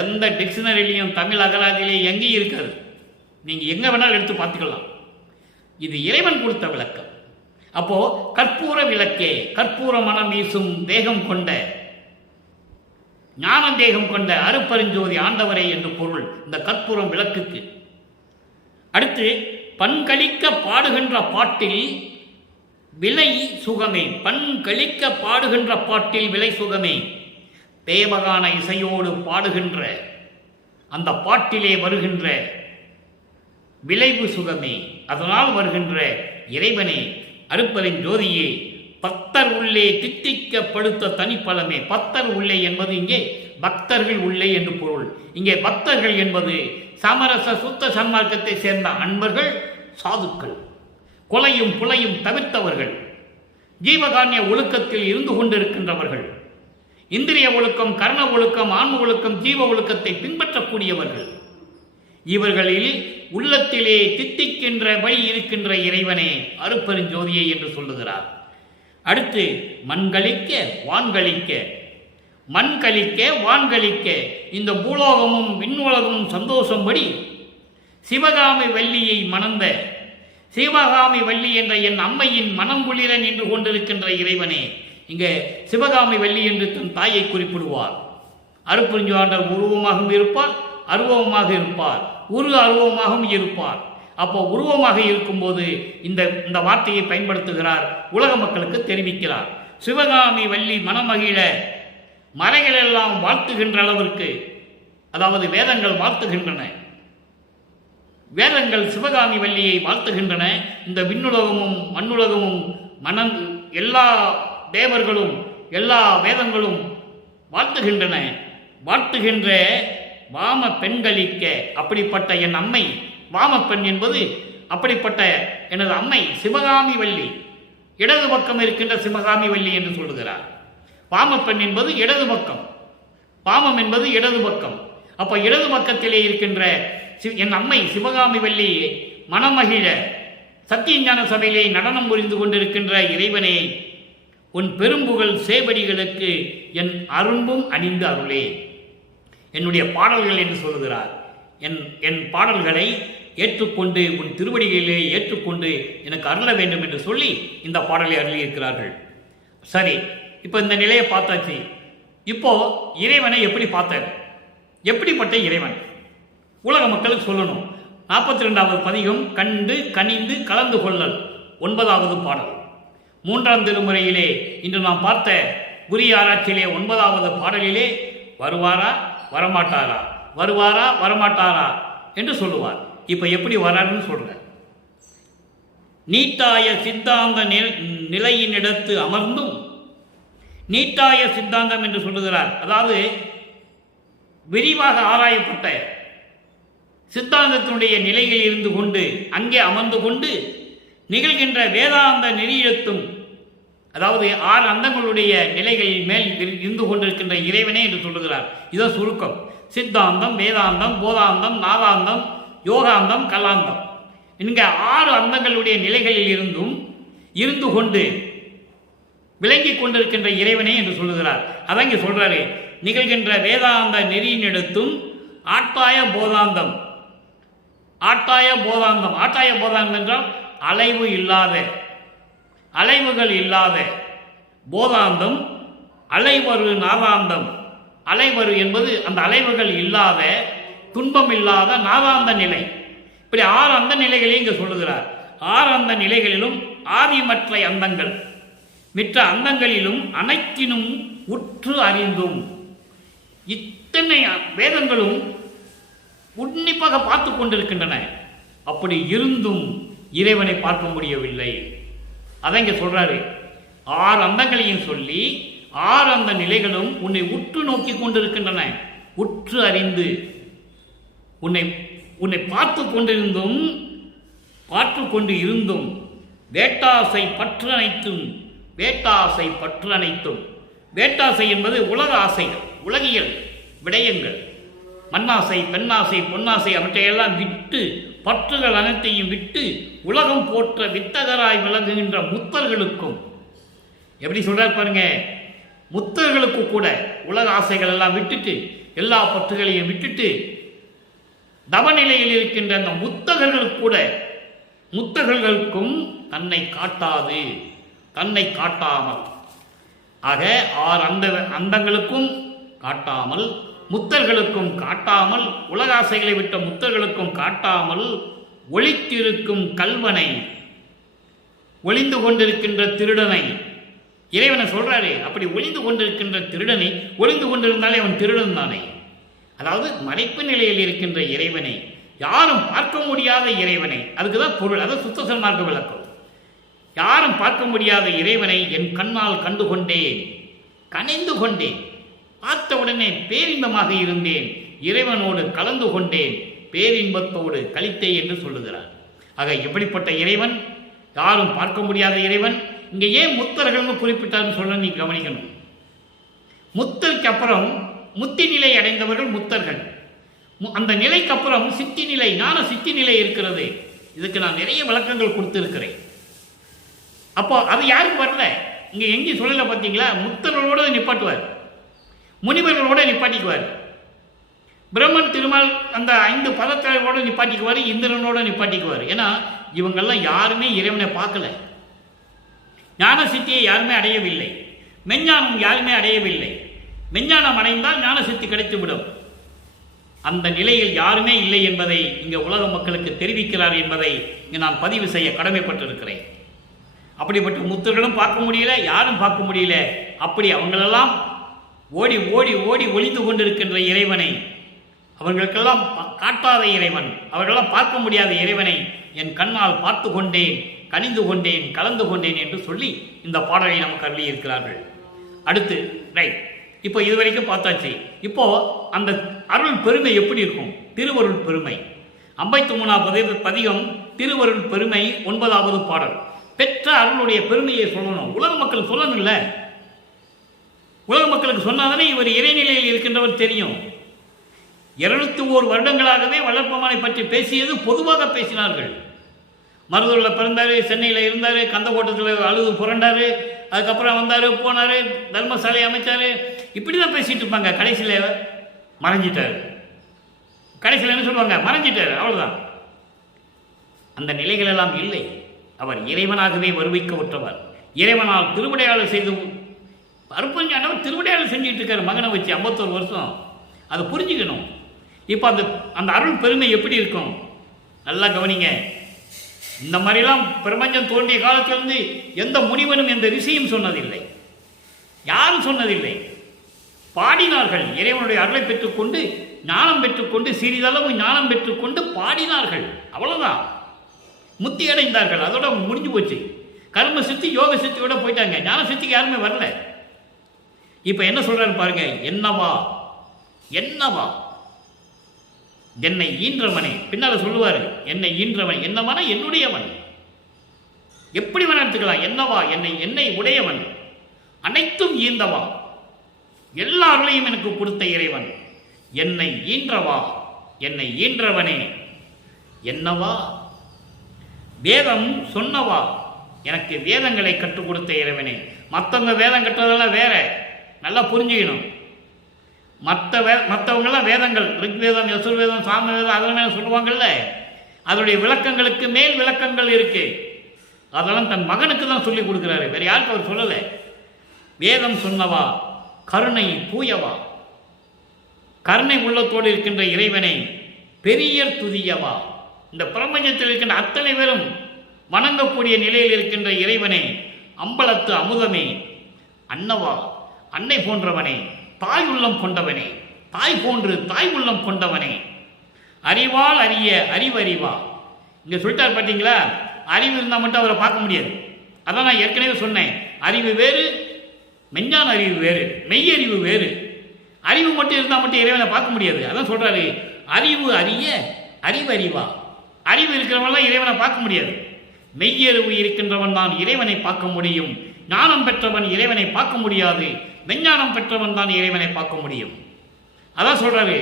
எந்த டிக்ஷனரிலையும் தமிழ் அகராதியிலே எங்கேயும் இருக்காது. நீங்கள் எங்கே வேணாலும் எடுத்து பார்த்துக்கலாம். இது இறைவன் கொடுத்த விளக்கம். அப்போ கற்பூர விளக்கே, கற்பூர மனம் வீசும் தேகம் கொண்ட, ஞான தேகம் கொண்ட அருட்பெருஞ்சோதி ஆண்டவரே என்று பொருள் இந்த கற்பூரம் விளக்குக்கு. அடுத்து பண்களிக்க பாடுகின்ற பாட்டில் விலை சுகமே. பண்களிக்க பாடுகின்ற பாட்டில் விலை சுகமே. தேவகான இசையோடு பாடுகின்ற அந்த பாட்டிலே வருகின்ற விளைவு சுகமே. அதனால் வருகின்ற இறைவனே, அருட்பெருஞ்சோதியே, பக்தர் உள்ளே தித்திக்கப்படுத்த தனிப்பலமே. பக்தர் உள்ளே என்பது இங்கே பக்தர்கள் உள்ளே என்று பொருள். இங்கே பக்தர்கள் என்பது சமரச சுத்த சன்மார்க்கத்தை சேர்ந்த அன்பர்கள், சாதுக்கள், கொலையும் புலையும் தவிர்த்தவர்கள், ஜீவகான்ய ஒழுக்கத்தில் இருந்து கொண்டிருக்கின்றவர்கள், இந்திரிய ஒழுக்கம், கர்ண ஒழுக்கம், ஆன்ம ஒழுக்கம், ஜீவ ஒழுக்கத்தை பின்பற்றக்கூடியவர்கள். இவர்களில் உள்ளத்திலே தித்திக்கின்ற வழி இருக்கின்ற இறைவனே அருட்பெருஞ்சோதியை என்று சொல்லுகிறார். அடுத்து மண்களிக்க வான்களிக்க. மண்களிக்க வான்களிக்க. இந்த பூலோகமும் விண்ணுலகமும் சந்தோஷம்படி சிவகாமி வள்ளியை மணந்த, சிவகாமி வள்ளி என்ற என் அம்மையின் மனம் குளிர நின்று கொண்டிருக்கின்ற இறைவனே. இங்கே சிவகாமி வள்ளி என்று தன் தாயை குறிப்பிடுவார். அருட்பெருஞ்சோதி உருவமாகவும் இருப்பார், அருவமாக இருப்பார், அருவமாகவும் இருப்பார். அப்போ உருவமாக இருக்கும்போது இந்த வார்த்தையை பயன்படுத்துகிறார், உலக மக்களுக்கு தெரிவிக்கிறார். சிவகாமி வள்ளி மனமகிழ மறைகளெல்லாம் வாழ்த்துகின்ற அளவிற்கு, அதாவது வேதங்கள் வாழ்த்துகின்றன, வேதங்கள் சிவகாமி வள்ளியை வாழ்த்துகின்றன. இந்த விண்ணுலகமும் மண்ணுலகமும் எல்லா தேவர்களும் எல்லா வேதங்களும் வாழ்த்துகின்றன. வாழ்த்துகின்ற வாம பெண்களிக்க. அப்படிப்பட்ட என் அம்மை, வாமப்பெண் என்பது அப்படிப்பட்ட எனது அம்மை சிவகாமி வள்ளி, இடது பக்கம் இருக்கின்ற சிவகாமி வள்ளி என்று சொல்லுகிறார். வாமப்பெண் என்பது இடது பக்கம், வாமம் என்பது இடது பக்கம். அப்போ இடது பக்கத்திலே இருக்கின்ற என் அம்மை சிவகாமி வள்ளி மனமகிழ சத்தியஞான சபையிலே நடனம் புரிந்து கொண்டிருக்கின்ற இறைவனே, உன் பெரும்புகழ் சேவடிகளுக்கு என் அரும்பும் அணிந்து அருளே. என்னுடைய பாடல்கள் என்று சொல்லுகிறார். என் பாடல்களை ஏற்றுக்கொண்டு உன் திருவடிகளிலே ஏற்றுக்கொண்டு எனக்கு அருள வேண்டும் என்று சொல்லி இந்த பாடலை அருளியிருக்கிறார்கள். சரி, இப்போ இந்த நிலையை பார்த்தாச்சு. இப்போ இறைவனை எப்படி பார்த்தார்? எப்படிப்பட்ட இறைவன் உலக மக்களுக்கு சொல்லணும். 42வது பதிகம் கண்டு கனிந்து கலந்து கொள்ளல் 9வது பாடல். 3ஆம் திருமுறையிலே இன்று நாம் பார்த்த குறி ஆராய்ச்சியிலே 9வது பாடலிலே வருவாரா வரமாட்டாரா, வருவாரா வரமாட்டாரா என்று சொல்லுவார். இப்போ எப்படி வராருன்னு சொல்றார். நீட்டாய சித்தாந்த நிலையினிடத்து அமர்ந்தும், நீட்டாய சித்தாந்தம் என்று சொல்லுகிறார். அதாவது விரிவாக ஆராயப்பட்ட சித்தாந்தத்தினுடைய நிலையில் இருந்து கொண்டு அங்கே அமர்ந்து கொண்டு நிகழ்கின்ற வேதாந்த நெறியெழுத்தும், அதாவது 6 அந்தங்களுடைய நிலைகளில் மேல் இருந்து கொண்டிருக்கின்ற இறைவனே என்று சொல்லுகிறார். இதோ சுருக்கம்: சித்தாந்தம், வேதாந்தம், போதாந்தம், நாதாந்தம், யோகாந்தம், கலாந்தம். இங்க 6 அந்தங்களுடைய நிலைகளில் இருந்து கொண்டு விளங்கி கொண்டிருக்கின்ற இறைவனே என்று சொல்லுகிறார். அதான் இங்கே சொல்றாரு, நிகழ்கின்ற வேதாந்த நெறியினெடுத்தும் ஆட்டாய போதாந்தம். ஆட்டாய போதாந்தம், ஆட்டாய போதாந்தம் என்றால் அலைவு இல்லாத, அலைவுகள் இல்லாத போதாந்தம், அலைவரு நாதாந்தம். அலைவரு என்பது அந்த அலைவுகள் இல்லாத, துன்பம் இல்லாத நாதாந்த நிலை. இப்படி 6 அந்த நிலைகளையும் இங்கே சொல்லுகிறார். 6 அந்த நிலைகளிலும் ஆதிமற்ற அந்தங்கள், மற்ற அந்தங்களிலும் அனைத்தினும் உற்று அறிந்தும். இத்தனை வேதங்களும் உன்னிப்பாக பார்த்து கொண்டிருக்கின்றன. அப்படி இருந்தும் இறைவனை பார்க்க முடியவில்லை. அதை இங்கே சொல்றாரு. 6 அந்தங்களையும் சொல்லி 6 அந்த நிலைகளும் உன்னை உற்று நோக்கி கொண்டிருக்கின்றன. உற்று அறிந்து உன்னை பார்த்து கொண்டிருந்தும் வேட்டாசை பற்று அனைத்தும். வேட்டாசை பற்று அனைத்தும். வேட்டாசை என்பது உலக ஆசைகள், உலகியல் விடயங்கள். மண்ணாசை, பெண்ணாசை, பொன்னாசை அவற்றையெல்லாம் விட்டு, பற்றுகள் அனைத்தையும் விட்டு உலகம் போற்ற வித்தகராய் விளங்குகின்ற முத்தர்களுக்கும், எப்படி சொல்றார் பாருங்க, முத்தர்களுக்கு கூட உலக ஆசைகள் எல்லாம் விட்டுட்டு, எல்லா பற்றுகளையும் விட்டுட்டு தவநிலையில் இருக்கின்ற அந்த முத்தகர்களுக்கும் தன்னை காட்டாது, தன்னை காட்டாமல். ஆக 6 அந்தங்களுக்கும் காட்டாமல், முத்தர்களுக்கும் காட்டாமல், உலகாசைகளை விட்ட முத்தர்களுக்கும் காட்டாமல் ஒளித்திருக்கும் கல்வனை, ஒளிந்து கொண்டிருக்கின்ற திருடனை இறைவனை சொல்றாரு. அப்படி ஒளிந்து கொண்டிருக்கின்ற திருடனை, ஒளிந்து கொண்டிருந்தாலே அவன் திருடன் தானே. அதாவது மறைப்பு நிலையில் இருக்கின்ற இறைவனை, யாரும் பார்க்க முடியாத இறைவனை, அதுக்குதான் பொருள். அதை சுத்த சன்மார்க்க விளக்கம். யாரும் பார்க்க முடியாத இறைவனை என் கண்ணால் கண்டு கொண்டேன், கனிந்து கொண்டேன், பார்த்தவுடனே பேரின்பமாக இருந்தேன், இறைவனோடு கலந்து கொண்டேன், பேரின்பத்தோடு கழித்தேன் என்று சொல்லுகிறார். ஆக எப்படிப்பட்ட இறைவன், யாரும் பார்க்க முடியாத இறைவன். இங்கே ஏன் முத்தர்கள்னு குறிப்பிட்டார்னு சொல்ல நீ கவனிக்கணும். முத்தருக்கு அப்புறம் முத்தி நிலை அடைந்தவர்கள் முத்தர்கள். அந்த நிலைக்கு அப்புறம் சித்தி நிலை, ஞான சித்தி நிலை இருக்கிறது. இதுக்கு நான் நிறைய விளக்கங்கள் கொடுத்திருக்கிறேன். அப்போ அது யாருக்கு வரல, இங்கே எங்கேயும் சொல்லலை பார்த்தீங்களா? முத்தர்களோட நிப்பாட்டுவார், முனிவர்களோட நிப்பாட்டிக்குவார், பிரம்மன் திருமால் அந்த 5 பதத்தோட நிப்பாட்டிக்குவார், இந்திரனோட நிப்பாட்டிக்குவார். ஏன்னா இவங்கெல்லாம் யாருமே இறைவனை பார்க்கல, ஞான சித்தியை யாருமே அடையவில்லை, மெஞ்ஞானம் யாருமே அடையவில்லை. மெஞ்ஞானம் அடைந்தால் ஞான சித்தி கிடைத்துவிடும். அந்த நிலையில் யாருமே இல்லை என்பதை இங்கே உலக மக்களுக்கு தெரிவிக்கிறார் என்பதை இங்கே நான் பதிவு செய்ய கடமைப்பட்டிருக்கிறேன். அப்படிப்பட்ட முத்தர்களும் பார்க்க முடியல, யாரும் பார்க்க முடியல. அப்படி அவங்களெல்லாம் ஓடி ஓடி ஓடி ஒளிந்து கொண்டிருக்கின்ற இறைவனை, அவர்களுக்கெல்லாம் காட்டாத இறைவன், அவர்களெல்லாம் பார்க்க முடியாத இறைவனை என் கண்ணால் பார்த்து கொண்டேன், கனிந்து கொண்டேன், கலந்து கொண்டேன் என்று சொல்லி இந்த பாடலை நமக்கு அருளி இருக்கிறார்கள். அடுத்து ரைட், இப்போ இதுவரைக்கும் பார்த்தாச்சு. இப்போ அந்த அருள் பெருமை எப்படி இருக்கும்? திருவருள் பெருமை 53வது பதிகம், திருவருள் பெருமை 9வது பாடல். பெற்ற அருளுடைய பெருமையை சொல்லணும், உலக மக்கள் சொல்லணும். இல்லை, உலக மக்களுக்கு சொன்னாதானே இவர் இறைநிலையில் இருக்கின்றவர் தெரியும். 201 வருடங்களாகவே வளர்ப்பமானை பற்றி பேசியது பொதுவாக பேசினார்கள். மருதூரில் பிறந்தார், சென்னையில் இருந்தார், கந்தக்கோட்டத்தில் அழுது புரண்டார், அதுக்கப்புறம் வந்தார், போனார், தர்மசாலை அமைச்சார், இப்படி தான் பேசிகிட்டு இருப்பாங்க. கடைசியில் மறைஞ்சிட்டார். கடைசியில் என்ன சொல்லுவாங்க? மறைஞ்சிட்டார், அவ்வளோதான். அந்த நிலைகளெல்லாம் இல்லை. அவர் இறைவனாகவே வருவிக்க உற்றவர். இறைவனால் திருவிடையாளர் செய்து அருப்பஞ்சாண்டவர் திருவிடையாளர் செஞ்சுட்டு இருக்கார் மகனை வச்சு 51 வருஷம். அதை புரிஞ்சுக்கணும். இப்போ அந்த அருள் பெருமை எப்படி இருக்கும் நல்லா கவனிங்க. இந்த மாதிரிலாம் பிரபஞ்சம் தோன்றிய காலத்திலிருந்து எந்த முனிவனும் எந்த ரிஷியும் சொன்னதில்லை, யாரும் சொன்னதில்லை. பாடினார்கள், இறைவனுடைய அருளை பெற்றுக்கொண்டு ஞானம் பெற்றுக்கொண்டு சிறிதளவு ஞானம் பெற்றுக்கொண்டு பாடினார்கள், அவ்வளோதான். முத்தி அடைந்தார்கள், அதோட முடிஞ்சு போச்சு. கர்ம சித்தி யோக சித்தியோட போயிட்டாங்க, ஞான சித்திக்கு யாருமே வரல. இப்போ என்ன சொல்றாரு பாருங்க, என்னவா என்னவா என்னை ஈன்றவனே, பின்னால சொல்லுவாரு, என்னை ஈன்றவன் என்னவன என்னுடையவன். எப்படி வேணா எடுத்துக்கலாம். என்னவா, என்னை உடையவன், அனைத்தும் ஈந்தவா, எல்லா அருளையும் எனக்கு கொடுத்த இறைவன், என்னை ஈன்றவா, என்னை ஈன்றவனே, என்னவா, வேதம் சொன்னவா, எனக்கு வேதங்களை கற்றுக் கொடுத்த இறைவனே. மற்றவங்க வேதம் கட்டுறதெல்லாம் வேற, நல்லா புரிஞ்சுக்கணும். மற்றவங்கெல்லாம் வேதங்கள், ரிக்வேதம், யசுர்வேதம், சாமவேதம் அதெல்லாம் சொல்லுவாங்கல்ல, அதனுடைய விளக்கங்களுக்கு மேல் விளக்கங்கள் இருக்கு. அதெல்லாம் தன் மகனுக்கு தான் சொல்லி கொடுக்குறாரு, வேற யாருக்கு அவர் சொல்லலை. வேதம் சொன்னவா, கருணை தூயவா, கருணை உள்ளத்தோடு இருக்கின்ற இறைவனை பெரிய துதியவா, இந்த பிரபஞ்சத்தில் இருக்கின்ற அத்தனை பேரும் வணங்கக்கூடிய நிலையில் இருக்கின்ற இறைவனை அம்பலத்து அமுதமே, அன்னவா, அன்னை போன்றவனே, தாய் உள்ளம் கொண்டவனே, தாய் போன்று தாய் உள்ளம் கொண்டவனே, அறிவால் அறிய அறிவறிவா. இங்கே சொல்லிட்டார் பார்த்தீங்களா, அறிவு இருந்தால் மட்டும் அவரை பார்க்க முடியாது. அதான் நான் ஏற்கனவே சொன்னேன், அறிவு வேறு, மெஞ்ஞான அறிவு வேறு, மெய்யறிவு வேறு. அறிவு மட்டும் இருந்தால் மட்டும் இறைவனை பார்க்க முடியாது. அதான் சொல்றாரு, அறிவு அறிய அறிவறிவா. அறிவு இருக்கிறவன்லாம் இறைவனை பார்க்க முடியாது. மெய்யறிவு இருக்கின்றவன் தான் இறைவனை பார்க்க முடியும். ஞானம் பெற்றவன் இறைவனை பார்க்க முடியாது. மெஞ்ஞானம் பெற்றவன் தான் இறைவனை பார்க்க முடியும். அதான் சொல்றாரு,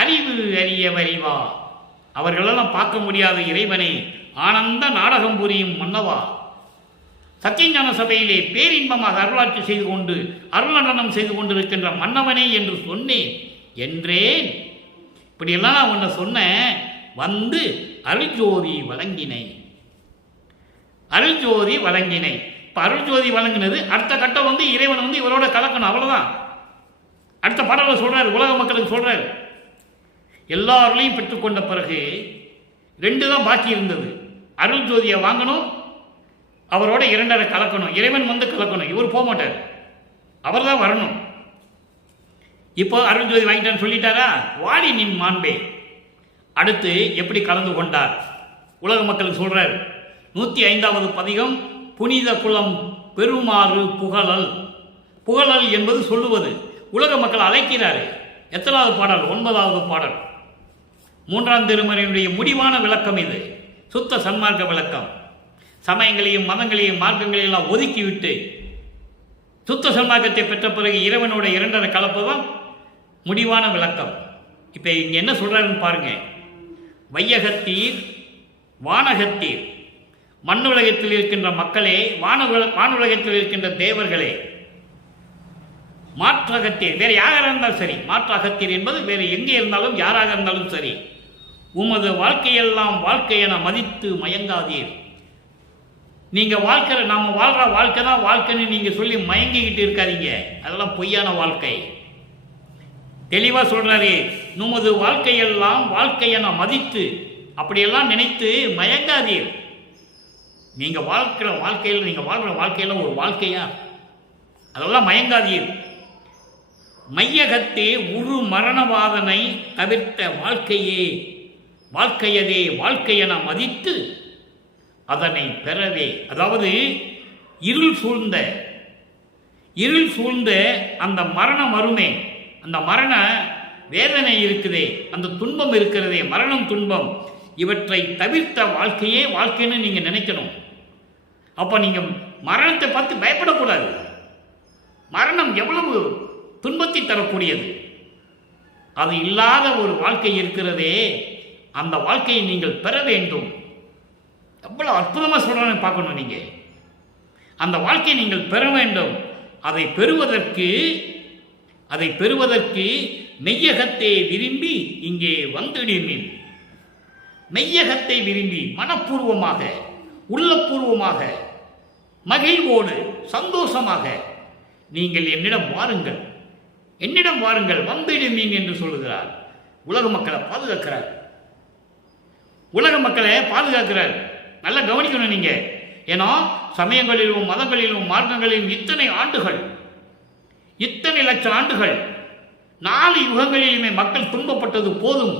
அறிவு அறியவறிவா. அவர்களெல்லாம் பார்க்க முடியாத இறைவனை ஆனந்த நாடகம் புரியும் மன்னவா, சத்தியஞான சபையிலே பேரின்பமாக அருளாட்சி செய்து கொண்டு அருள் நடனம் செய்து கொண்டிருக்கின்ற மன்னவனே என்று சொன்னேன் என்றேன். இப்படியெல்லாம் நான் உன்னை சொன்னேன். வந்து அருள் ஜோதி வழங்கினை, அருள் ஜோதி வழங்கினை. இப்போ அருள் ஜோதி வழங்கினது அடுத்த கட்டம் வந்து இறைவன் வந்து இவரோட கலக்கணும், அவ்வளோதான். அடுத்த பாடலை சொல்றாரு, உலக மக்களுக்கு சொல்றாரு. எல்லா அருளையும் பெற்றுக்கொண்ட பிறகு 2 தான் பாக்கி இருந்தது. அருள் ஜோதியை வாங்கணும், அவரோட 2 கலக்கணும். இறைவன் வந்து கலக்கணும், இவர் போக மாட்டார், அவர் தான் வரணும். இப்போ அருள் ஜோதி வாங்கிட்டான்னு சொல்லிட்டாரா, வாடி நின் மாண்பே. அடுத்து எப்படி கலந்து கொண்டார் உலக மக்களுக்கு சொல்றார். 105வது பதிகம், புனித குலம் பெருமாறு புகழல். புகழல் என்பது சொல்லுவது, உலக மக்கள் அழைக்கிறாரு. எத்தனாவது பாடல்? 9வது பாடல். 3ஆம் திருமுறையினுடைய முடிவான விளக்கம் இது, சுத்த சன்மார்க்க விளக்கம். சமயங்களையும் மதங்களையும் மார்க்கங்களையும் எல்லாம் ஒதுக்கிவிட்டு சுத்த சன்மார்க்கத்தை பெற்ற பிறகு இறைவனோட 2 கலப்பு தான் முடிவான விளக்கம். இப்போ இங்கே என்ன சொல்றாருன்னு பாருங்க. வையகத்தீர் வானகத்தீர், மண்ணுலகத்தில் இருக்கின்ற மக்களே, வானுலகத்தில் இருக்கின்ற தேவர்களே, மாற்றகத்தீர், வேறு யாராக இருந்தாலும் சரி, மாற்றகத்தீர் என்பது வேறு எங்கே இருந்தாலும் யாராக இருந்தாலும் சரி, உமது வாழ்க்கையெல்லாம் வாழ்க்கை என மதித்து மயங்காதீர். நீங்கள் வாழ்க்கை, நாம் வாழ்கிற வாழ்க்கை தான் வாழ்க்கைன்னு நீங்கள் சொல்லி மயங்கிக்கிட்டு இருக்காதீங்க, அதெல்லாம் பொய்யான வாழ்க்கை. தெளிவாக சொல்கிறாரு, உமது வாழ்க்கையெல்லாம் வாழ்க்கை என மதித்து, அப்படியெல்லாம் நினைத்து மயங்காதீர். நீங்கள் வாழ்க்கிற வாழ்க்கையில், நீங்கள் வாழ்கிற வாழ்க்கையில் ஒரு வாழ்க்கையா, அதெல்லாம் மயங்காதீர். மையகத்தே உரு மரணவாதனை தவிர்த்த வாழ்க்கையே, வாழ்க்கையதே வாழ்க்கை என மதித்து அதனை பெறவே. அதாவது இருள் சூழ்ந்த அந்த மரணம் வருமே, அந்த மரண வேதனை இருக்குதே, அந்த துன்பம் இருக்கிறதே, மரணம் துன்பம், இவற்றை தவிர்த்த வாழ்க்கையே வாழ்க்கைன்னு நீங்கள் நினைக்கணும். அப்போ நீங்கள் மரணத்தை பார்த்து பயப்படக்கூடாது. மரணம் எவ்வளவு துன்பத்தை தரக்கூடியது. அது இல்லாத ஒரு வாழ்க்கை இருக்கிறதே, அந்த வாழ்க்கையை நீங்கள் பெற வேண்டும். எவ்வளவு அற்புதமாக சொல்கிறேன்னு பார்க்கணும். நீங்கள் அந்த வாழ்க்கையை நீங்கள் பெற வேண்டும். அதை பெறுவதற்கு மெய்யகத்தை விரும்பி இங்கே வந்துடுமீன். மெய்யகத்தை விரும்பி மனப்பூர்வமாக, உள்ளபூர்வமாக, மகிழ்வோடு, சந்தோஷமாக நீங்கள் என்னிடம் வாருங்கள், வந்துடுமீன் என்று சொல்லுகிறார். உலக மக்களை பாதுகாக்கிறார். நல்லா கவனிக்கணும் நீங்க. ஏன்னா சமயங்களிலும் மதங்களிலும் மார்க்கங்களிலும் இத்தனை லட்சம் ஆண்டுகள் 4 யுகங்களிலுமே மக்கள் துன்பப்பட்டது போதும்.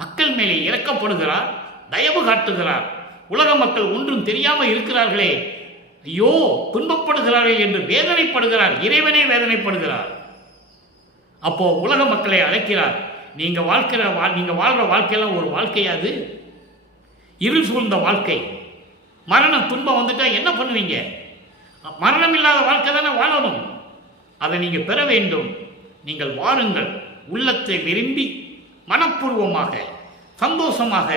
மக்கள் மேலே இறக்கப்படுகிறார், தயவு காட்டுகிறார். உலக மக்கள் ஒன்றும் தெரியாமல் இருக்கிறார்களே, ஐயோ துன்பப்படுகிறார்கள் என்று வேதனைப்படுகிறார். இறைவனே வேதனைப்படுகிறார். அப்போ உலக மக்களை அழைக்கிறார், நீங்கள் வாழ்கிற வாழ்க்கையெல்லாம் ஒரு வாழ்க்கையாது? இருள் சூழ்ந்த வாழ்க்கை. மரண துன்பம் வந்துட்டா என்ன பண்ணுவீங்க? மரணம் இல்லாத வாழ்க்கை தானே வாழணும். அதை நீங்கள் பெற வேண்டும். நீங்கள் வாருங்கள், உள்ளத்தை விரும்பி மனப்பூர்வமாக சந்தோஷமாக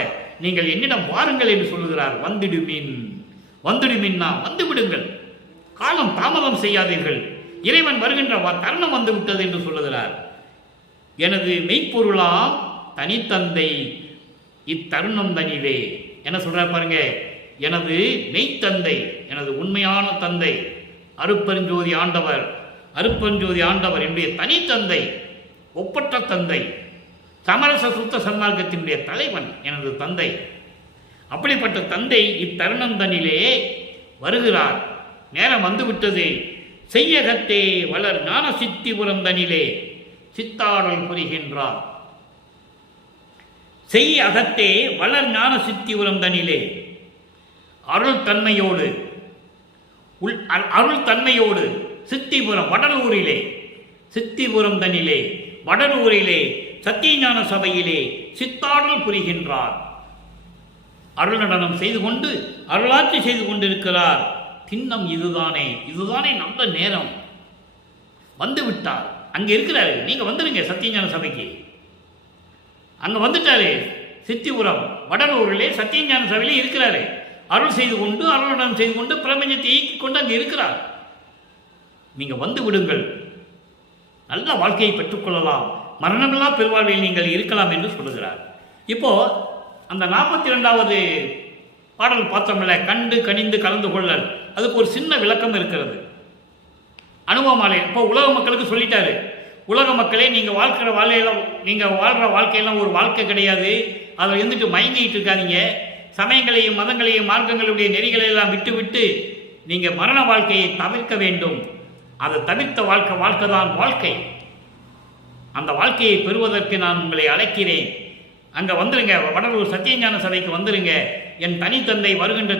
நீங்கள் என்னிடம் வாருங்கள் என்று சொல்லுகிறார். வந்துடுமின்னா வந்து விடுங்கள், காலம் தாமதம் செய்யாதீர்கள், இறைவன் வருகின்ற தருணம் வந்து விட்டது என்று சொல்லுகிறார். எனது மெய்ப்பொருளாம் தனித்தந்தை இத்தருணம் தனிலே என்ன சொல்றார் பாருங்க. எனது மெய்த்தந்தை, எனது உண்மையான தந்தை அருட்பெருஞ்சோதி ஆண்டவர், என்னுடைய தனித்தந்தை, ஒப்பற்ற தந்தை, சமரச சுத்த சன்மார்க்கத்தினுடைய தலைவன் எனது தந்தை. அப்படிப்பட்ட தந்தை இத்தருணம் தனிலே வருகிறார். நேரம் வந்துவிட்டது. செய்யகத்தே வளர் ஞான சித்திபுரம் தனிலே சித்தாடல் புரிகின்றார். செய்யகத்தே வளர் ஞான சித்திபுரம் தனிலே அருள் தன்மையோடு சித்திபுரம் தனிலே வடலூரிலே சத்தியஞான சபையிலே சித்தாடல் புரிகின்றார். அருள் நடனம் செய்து கொண்டு அருளாட்சி செய்து கொண்டிருக்கிறார். திண்ணம் இதுதானே நல்ல நேரம். வந்து விட்டார். அங்கே இருக்கிறாரு. நீங்க வந்துருங்க சத்தியஞான சபைக்கு. அங்க வந்துட்டாரு. சித்திபுரம் வடலூரிலே சத்தியஞான சபையிலே இருக்கிறாரு. அருள் செய்து கொண்டு அருள் நடனம் செய்து கொண்டு பிரபஞ்சத்தை இயக்கிக் கொண்டு அங்கே இருக்கிறார். நீங்க வந்து விடுங்கள், நல்ல வாழ்க்கையை பெற்றுக்கொள்ளலாம், மரணமில்லா பெருவாழ்வில் நீங்கள் இருக்கலாம் என்று சொல்லுகிறார். இப்போ அந்த 42வது பாடல் பார்த்தோம்ல, கண்டு கனிந்து கலந்து கொள்ளல், அதுக்கு ஒரு சின்ன விளக்கம் இருக்கிறது. அனுபவமாலை இப்போ உலக மக்களுக்கு சொல்லிட்டாரு. உலக மக்களே, நீங்கள் வாழ்கிற வாழ்கிற வாழ்க்கையெல்லாம் ஒரு வாழ்க்கை கிடையாது. அதை இருந்துட்டு மயங்கிட்டு இருக்காதீங்க. சமயங்களையும் மதங்களையும் மார்க்கங்களுடைய நெறிகளை எல்லாம் விட்டு நீங்கள் மரண வாழ்க்கையை தவிர்க்க வேண்டும். அதை தவிர்த்த வாழ்க்கை தான் வாழ்க்கை. அந்த வாழ்க்கையை பெறுவதற்கு நான் உங்களை அழைக்கிறேன். அங்கே வந்துருங்க, வடலூர் சத்தியஞான சபைக்கு வந்துருங்க. என் தனித்தந்தை வருகின்ற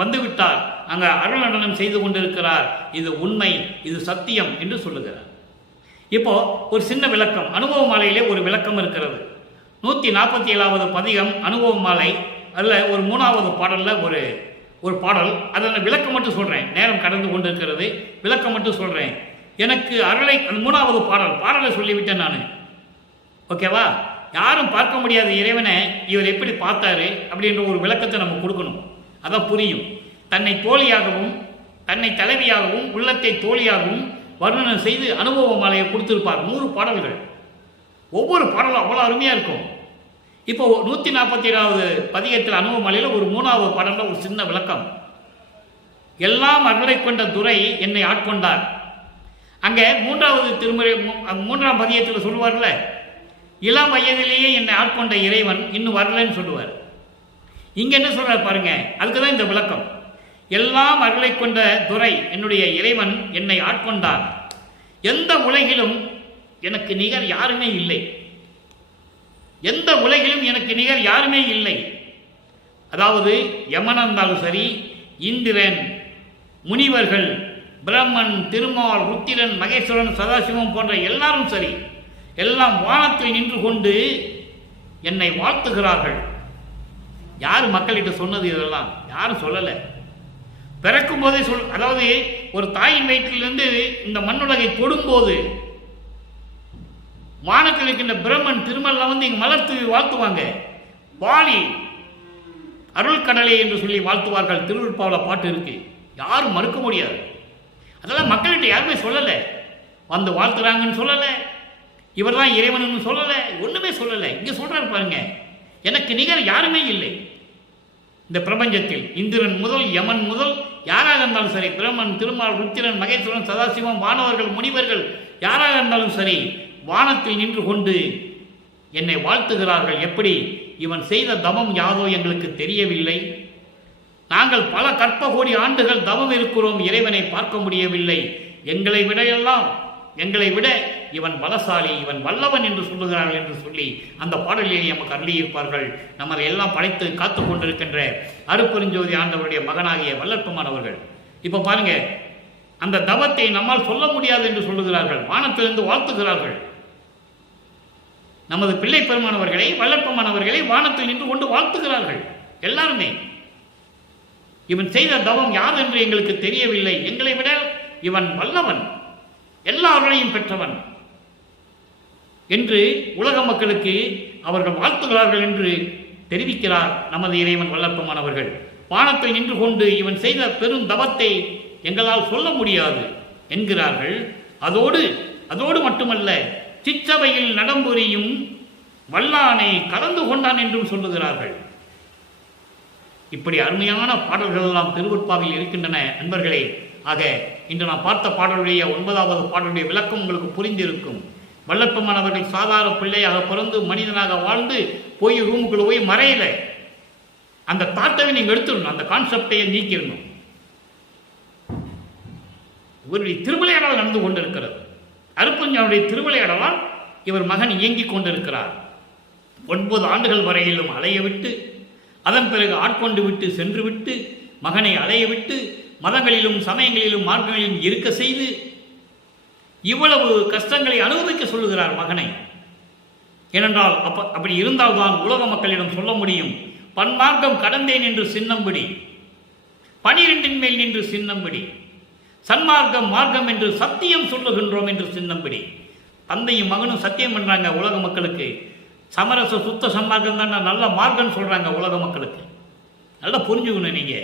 வந்துவிட்டார். அங்கே அருள் நடனம் செய்து கொண்டிருக்கிறார். இது உண்மை, இது சத்தியம் என்று சொல்லுகிறார். இப்போ ஒரு சின்ன விளக்கம். அனுபவ மாலையிலே ஒரு விளக்கம் இருக்கிறது. 147வது பதிகம் அனுபவ மாலை. அதில் ஒரு 3வது பாடலில் ஒரு பாடல். அதில் விளக்கம் மட்டும் சொல்கிறேன். நேரம் கடந்து கொண்டு இருக்கிறது. விளக்கம் மட்டும் சொல்கிறேன். எனக்கு அருளை, அந்த 3வது பாடலை சொல்லிவிட்டேன் நான். ஓகேவா? யாரும் பார்க்க முடியாத இறைவனை இவர் எப்படி பார்த்தாரு அப்படின்ற ஒரு விளக்கத்தை நம்ம கொடுக்கணும். அதான் புரியும். தன்னை தோழியாகவும் தன்னை தலைவியாகவும் உள்ளத்தை தோழியாகவும் வர்ணனை செய்து அனுபவ மாலையை கொடுத்திருப்பார். 100 பாடல்கள். ஒவ்வொரு பாடலும் அவ்வளோ அருமையாக இருக்கும். இப்போ 147வது பதிகத்தில் அனுபவ மாலையில் ஒரு 3வது பாடலில் ஒரு சின்ன விளக்கம். எல்லாம் அருளை கொண்ட துரை என்னை ஆட்கொண்டார். அங்கே 3ஆம் பதிகத்தில் சொல்லுவார்ல, இளம் வயதிலேயே என்னை ஆட்கொண்ட இறைவன் இன்னும் வரலன்னு சொல்லுவார். இங்கே என்ன சொல்றார் பாருங்க. அதுக்கு தான் இந்த விளக்கம். எல்லாம் அருளை கொண்ட துரை என்னுடைய இறைவன் என்னை ஆட்கொண்டார். எந்த உலகிலும் எனக்கு நிகர் யாருமே இல்லை. எந்த உலகிலும் எனக்கு நிகர் யாருமே இல்லை. அதாவது யமன் இருந்தாலும் சரி, இந்திரன், முனிவர்கள், பிரம்மன், திருமால், ருத்திரன், மகேஸ்வரன், சதாசிவம் போன்ற எல்லாரும் சரி, எல்லாம் வானத்தில் நின்று கொண்டு என்னை வாழ்த்துகிறார்கள். யார் மக்கள்கிட்ட சொன்னது? இதெல்லாம் யாரும் சொல்லலை. பிறக்கும் போதே அதாவது ஒரு தாயின் வயிற்றிலிருந்து இந்த மண்ணுலகை தொடும்போது வானத்தில் இருக்கின்ற பிரம்மன், திருமல்லாம் வந்து இங்கே மலர்த்து வாழ்த்துவாங்க. வாலி அருள் கடலை என்று சொல்லி வாழ்த்துவார்கள். திருவிழாவில் பாட்டு இருக்கு, யாரும் மறுக்க முடியாது. அதெல்லாம் மக்கள்கிட்ட யாருமே சொல்லலை. வந்து வாழ்த்துறாங்கன்னு சொல்லலை, இவர் தான் இறைவன் சொல்லலை, ஒன்றுமே சொல்லலை. இங்கே சொல்றாரு பாருங்க, எனக்கு நிகர் யாருமே இல்லை இந்த பிரபஞ்சத்தில். இந்திரன் முதல் யமன் முதல் யாராக இருந்தாலும் சரி, பிரம்மன், திருமால், ருத்திரன், மகேஸ்வரன், சதாசிவம், வானவர்கள், முனிவர்கள் யாராக இருந்தாலும் சரி, வானத்தில் நின்று கொண்டு என்னை வாழ்த்துகிறார்கள். எப்படி? இவன் செய்த தவம் யாதோ எங்களுக்கு தெரியவில்லை. நாங்கள் பல கற்ப கோடி ஆண்டுகள் தவம் இருக்கிறோம், இறைவனை பார்க்க முடியவில்லை. எங்களை விட இவன் பலசாலி, இவன் வல்லவன் என்று சொல்லுகிறார்கள் என்று சொல்லி அந்த பாடலில் நமக்கு அருளியிருப்பார்கள். நம்மளை எல்லாம் படைத்து காத்து கொண்டிருக்கின்ற அருட்பெருஞ்சோதி ஆண்டவருடைய மகனாகிய வல்லற்பமானவர்கள். இப்போ பாருங்க, அந்த தவத்தை நம்மால் சொல்ல முடியாது என்று சொல்லுகிறார்கள். வானத்திலிருந்து வாழ்த்துகிறார்கள். நமது பிள்ளை பெருமானவர்களை வல்லற்பமானவர்களை வானத்தில் நின்று கொண்டு வாழ்த்துகிறார்கள் எல்லாருமே. இவன் செய்த தவம் யாது என்று எங்களுக்கு தெரியவில்லை, எங்களை விட இவன் வல்லவன், எல்லாரையும் பெற்றவன் என்று உலக மக்களுக்கு அவர்கள் வாழ்த்துகிறார்கள் என்று தெரிவிக்கிறார் நமது இறைவன் வல்லற்பமானவர்கள். வானத்தில் நின்று கொண்டு இவன் செய்த பெரும் தவத்தை எங்களால் சொல்ல முடியாது என்கிறார்கள். அதோடு மட்டுமல்ல, சிற்றவையில் நடம்புரியும் வல்லானை கலந்து கொண்டான் என்றும் சொல்லுகிறார்கள். இப்படி அருமையான பாடல்கள் எல்லாம் திருவருட்பாவில் இருக்கின்றன அன்பர்களே. ஆக இன்று நான் பார்த்த பாடலுடைய 9வது பாடலுடைய விளக்கம் உங்களுக்கு புரிந்திருக்கும். வல்லற்பமானவர்கள் சாதாரண பிள்ளையாக பிறந்து மனிதனாக வாழ்ந்து போய் ரூமுக்குள்ள போய் மறையல. அந்த தாட்டை நீங்க எடுத்துடணும், அந்த கான்செப்டையை நீக்கிடணும். இவருடைய திருவிளையாடல் நடந்து கொண்டிருக்கிறது. அருப்பஞ்சானுடைய திருவிளையாடலால் இவர் மகன் இயங்கிக் கொண்டிருக்கிறார். 9 ஆண்டுகள் வரையிலும் அலைய விட்டு, அதன் பிறகு ஆட்கொண்டு விட்டு சென்று விட்டு, மகனை அலைய விட்டு, மதங்களிலும் சமயங்களிலும் மார்க்கங்களிலும் இருக்க செய்து இவ்வளவு கஷ்டங்களை அனுபவிக்க சொல்லுகிறார் மகனை. ஏனென்றால் அப்படி இருந்தால்தான் உலக மக்களிடம் சொல்ல முடியும், பன்மார்க்கம் கடந்தேன் என்று சின்னம்படி, 12 மேல் நின்று சின்னம்படி, சன்மார்க்கம் மார்க்கம் என்று சத்தியம் சொல்லுகின்றோம் என்று சின்னம்படி. தந்தையும் மகனும் சத்தியம் பண்றாங்க உலக மக்களுக்கு. சமரச சுத்த சன்மார்க்கம் தான் நல்ல மார்க்கம் சொல்றாங்க உலக மக்களுக்கு. நல்லா புரிஞ்சுக்கணும் நீங்க.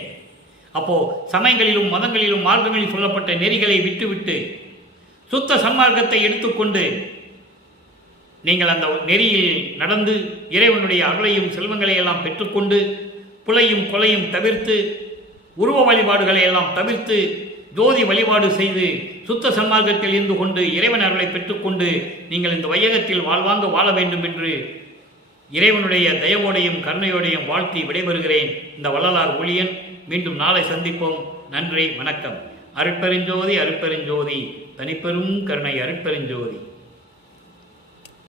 அப்போ சமயங்களிலும் மதங்களிலும் மார்க்கங்களில் சொல்லப்பட்ட நெறிகளை விட்டுவிட்டு சுத்த சன்மார்க்கத்தை எடுத்துக்கொண்டு நீங்கள் அந்த நெறியில் நடந்து இறைவனுடைய அருளையும் செல்வங்களை எல்லாம் பெற்றுக்கொண்டு புலையும் கொலையும் தவிர்த்து உருவ வழிபாடுகளை எல்லாம் தவிர்த்து ஜோதி வழிபாடு செய்து சுத்த சன்மார்க்கத்தில் இருந்து கொண்டு இறைவன் அருளை பெற்றுக்கொண்டு நீங்கள் இந்த வையகத்தில் வாழ்வாங்க வாழ வேண்டும் என்று இறைவனுடைய தயவோடையும் கருணையோடையும் வாழ்த்தி விடைபெறுகிறேன். இந்த வள்ளலார் ஊழியன். மீண்டும் நாளை சந்திப்போம். நன்றி, வணக்கம். அருட்பெருஞ்சோதி அருட்பெருஞ்சோதி, தனிப்பெரும் கருணை அருட்பெருஞ்சோதி.